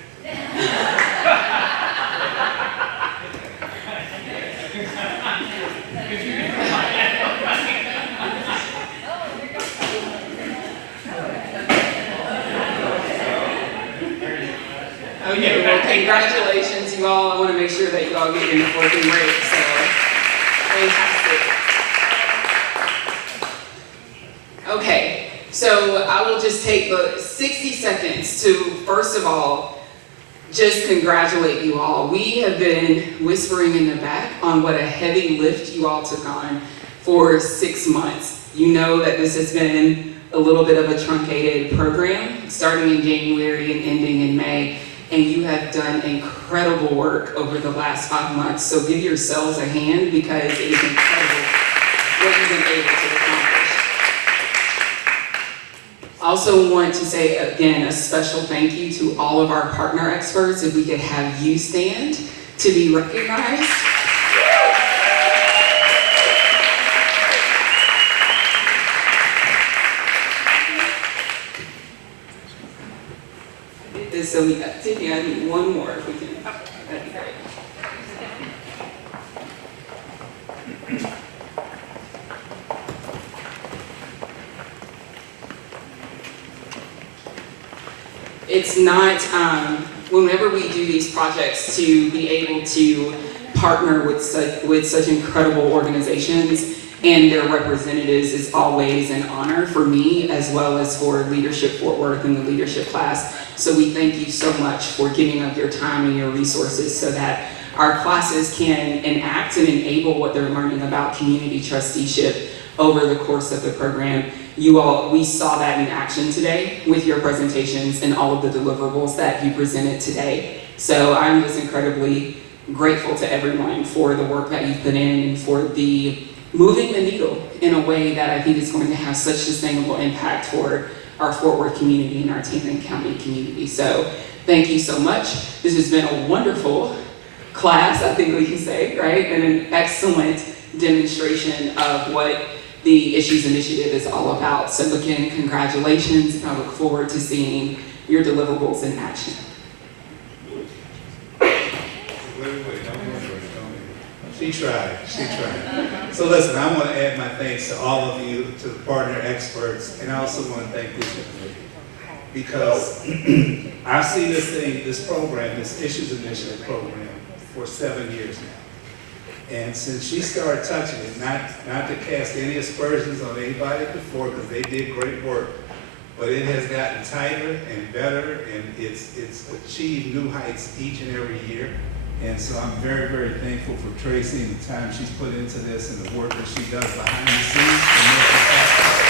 Okay, well, congratulations, you all. I want to make sure that you all get your networking break, so fantastic. Okay, so I will just take the 60 seconds to, first of all, just congratulate you all. We have been whispering in the back on what a heavy lift you all took on for 6 months. You know that this has been a little bit of a truncated program, starting in January and ending in May. And you have done incredible work over the last 5 months. So give yourselves a hand, because it is incredible what you've been able to accomplish. I also want to say, again, a special thank you to all of our partner experts. If we could have you stand to be recognized. So we got Tiffany, I need one more if we can. That'd be great. It's not, whenever we do these projects, to be able to partner with such incredible organizations and their representatives is always an honor for me, as well as for Leadership Fort Worth and the Leadership Class. So we thank you so much for giving up your time and your resources so that our classes can enact and enable what they're learning about community trusteeship over the course of the program. You all, we saw that in action today with your presentations and all of the deliverables that you presented today. So I'm just incredibly grateful to everyone for the work that you've put in and for the moving the needle in a way that I think is going to have such sustainable impact for our Fort Worth community and our Tarrant County community. So thank you so much. This has been a wonderful class, I think we can say, right? And an excellent demonstration of what the Issues Initiative is all about. So again, congratulations, and I look forward to seeing your deliverables in action. She tried. So listen, I want to add my thanks to all of you, to the partner experts, and I also want to thank this young lady. because I've seen this program, this Issues Initiative program, for 7 years now. And since she started touching it, not to cast any aspersions on anybody before, because they did great work, but it has gotten tighter and better, and it's achieved new heights each and every year. And so I'm very, very thankful for Tracy and the time she's put into this and the work that she does behind the scenes to make it happen.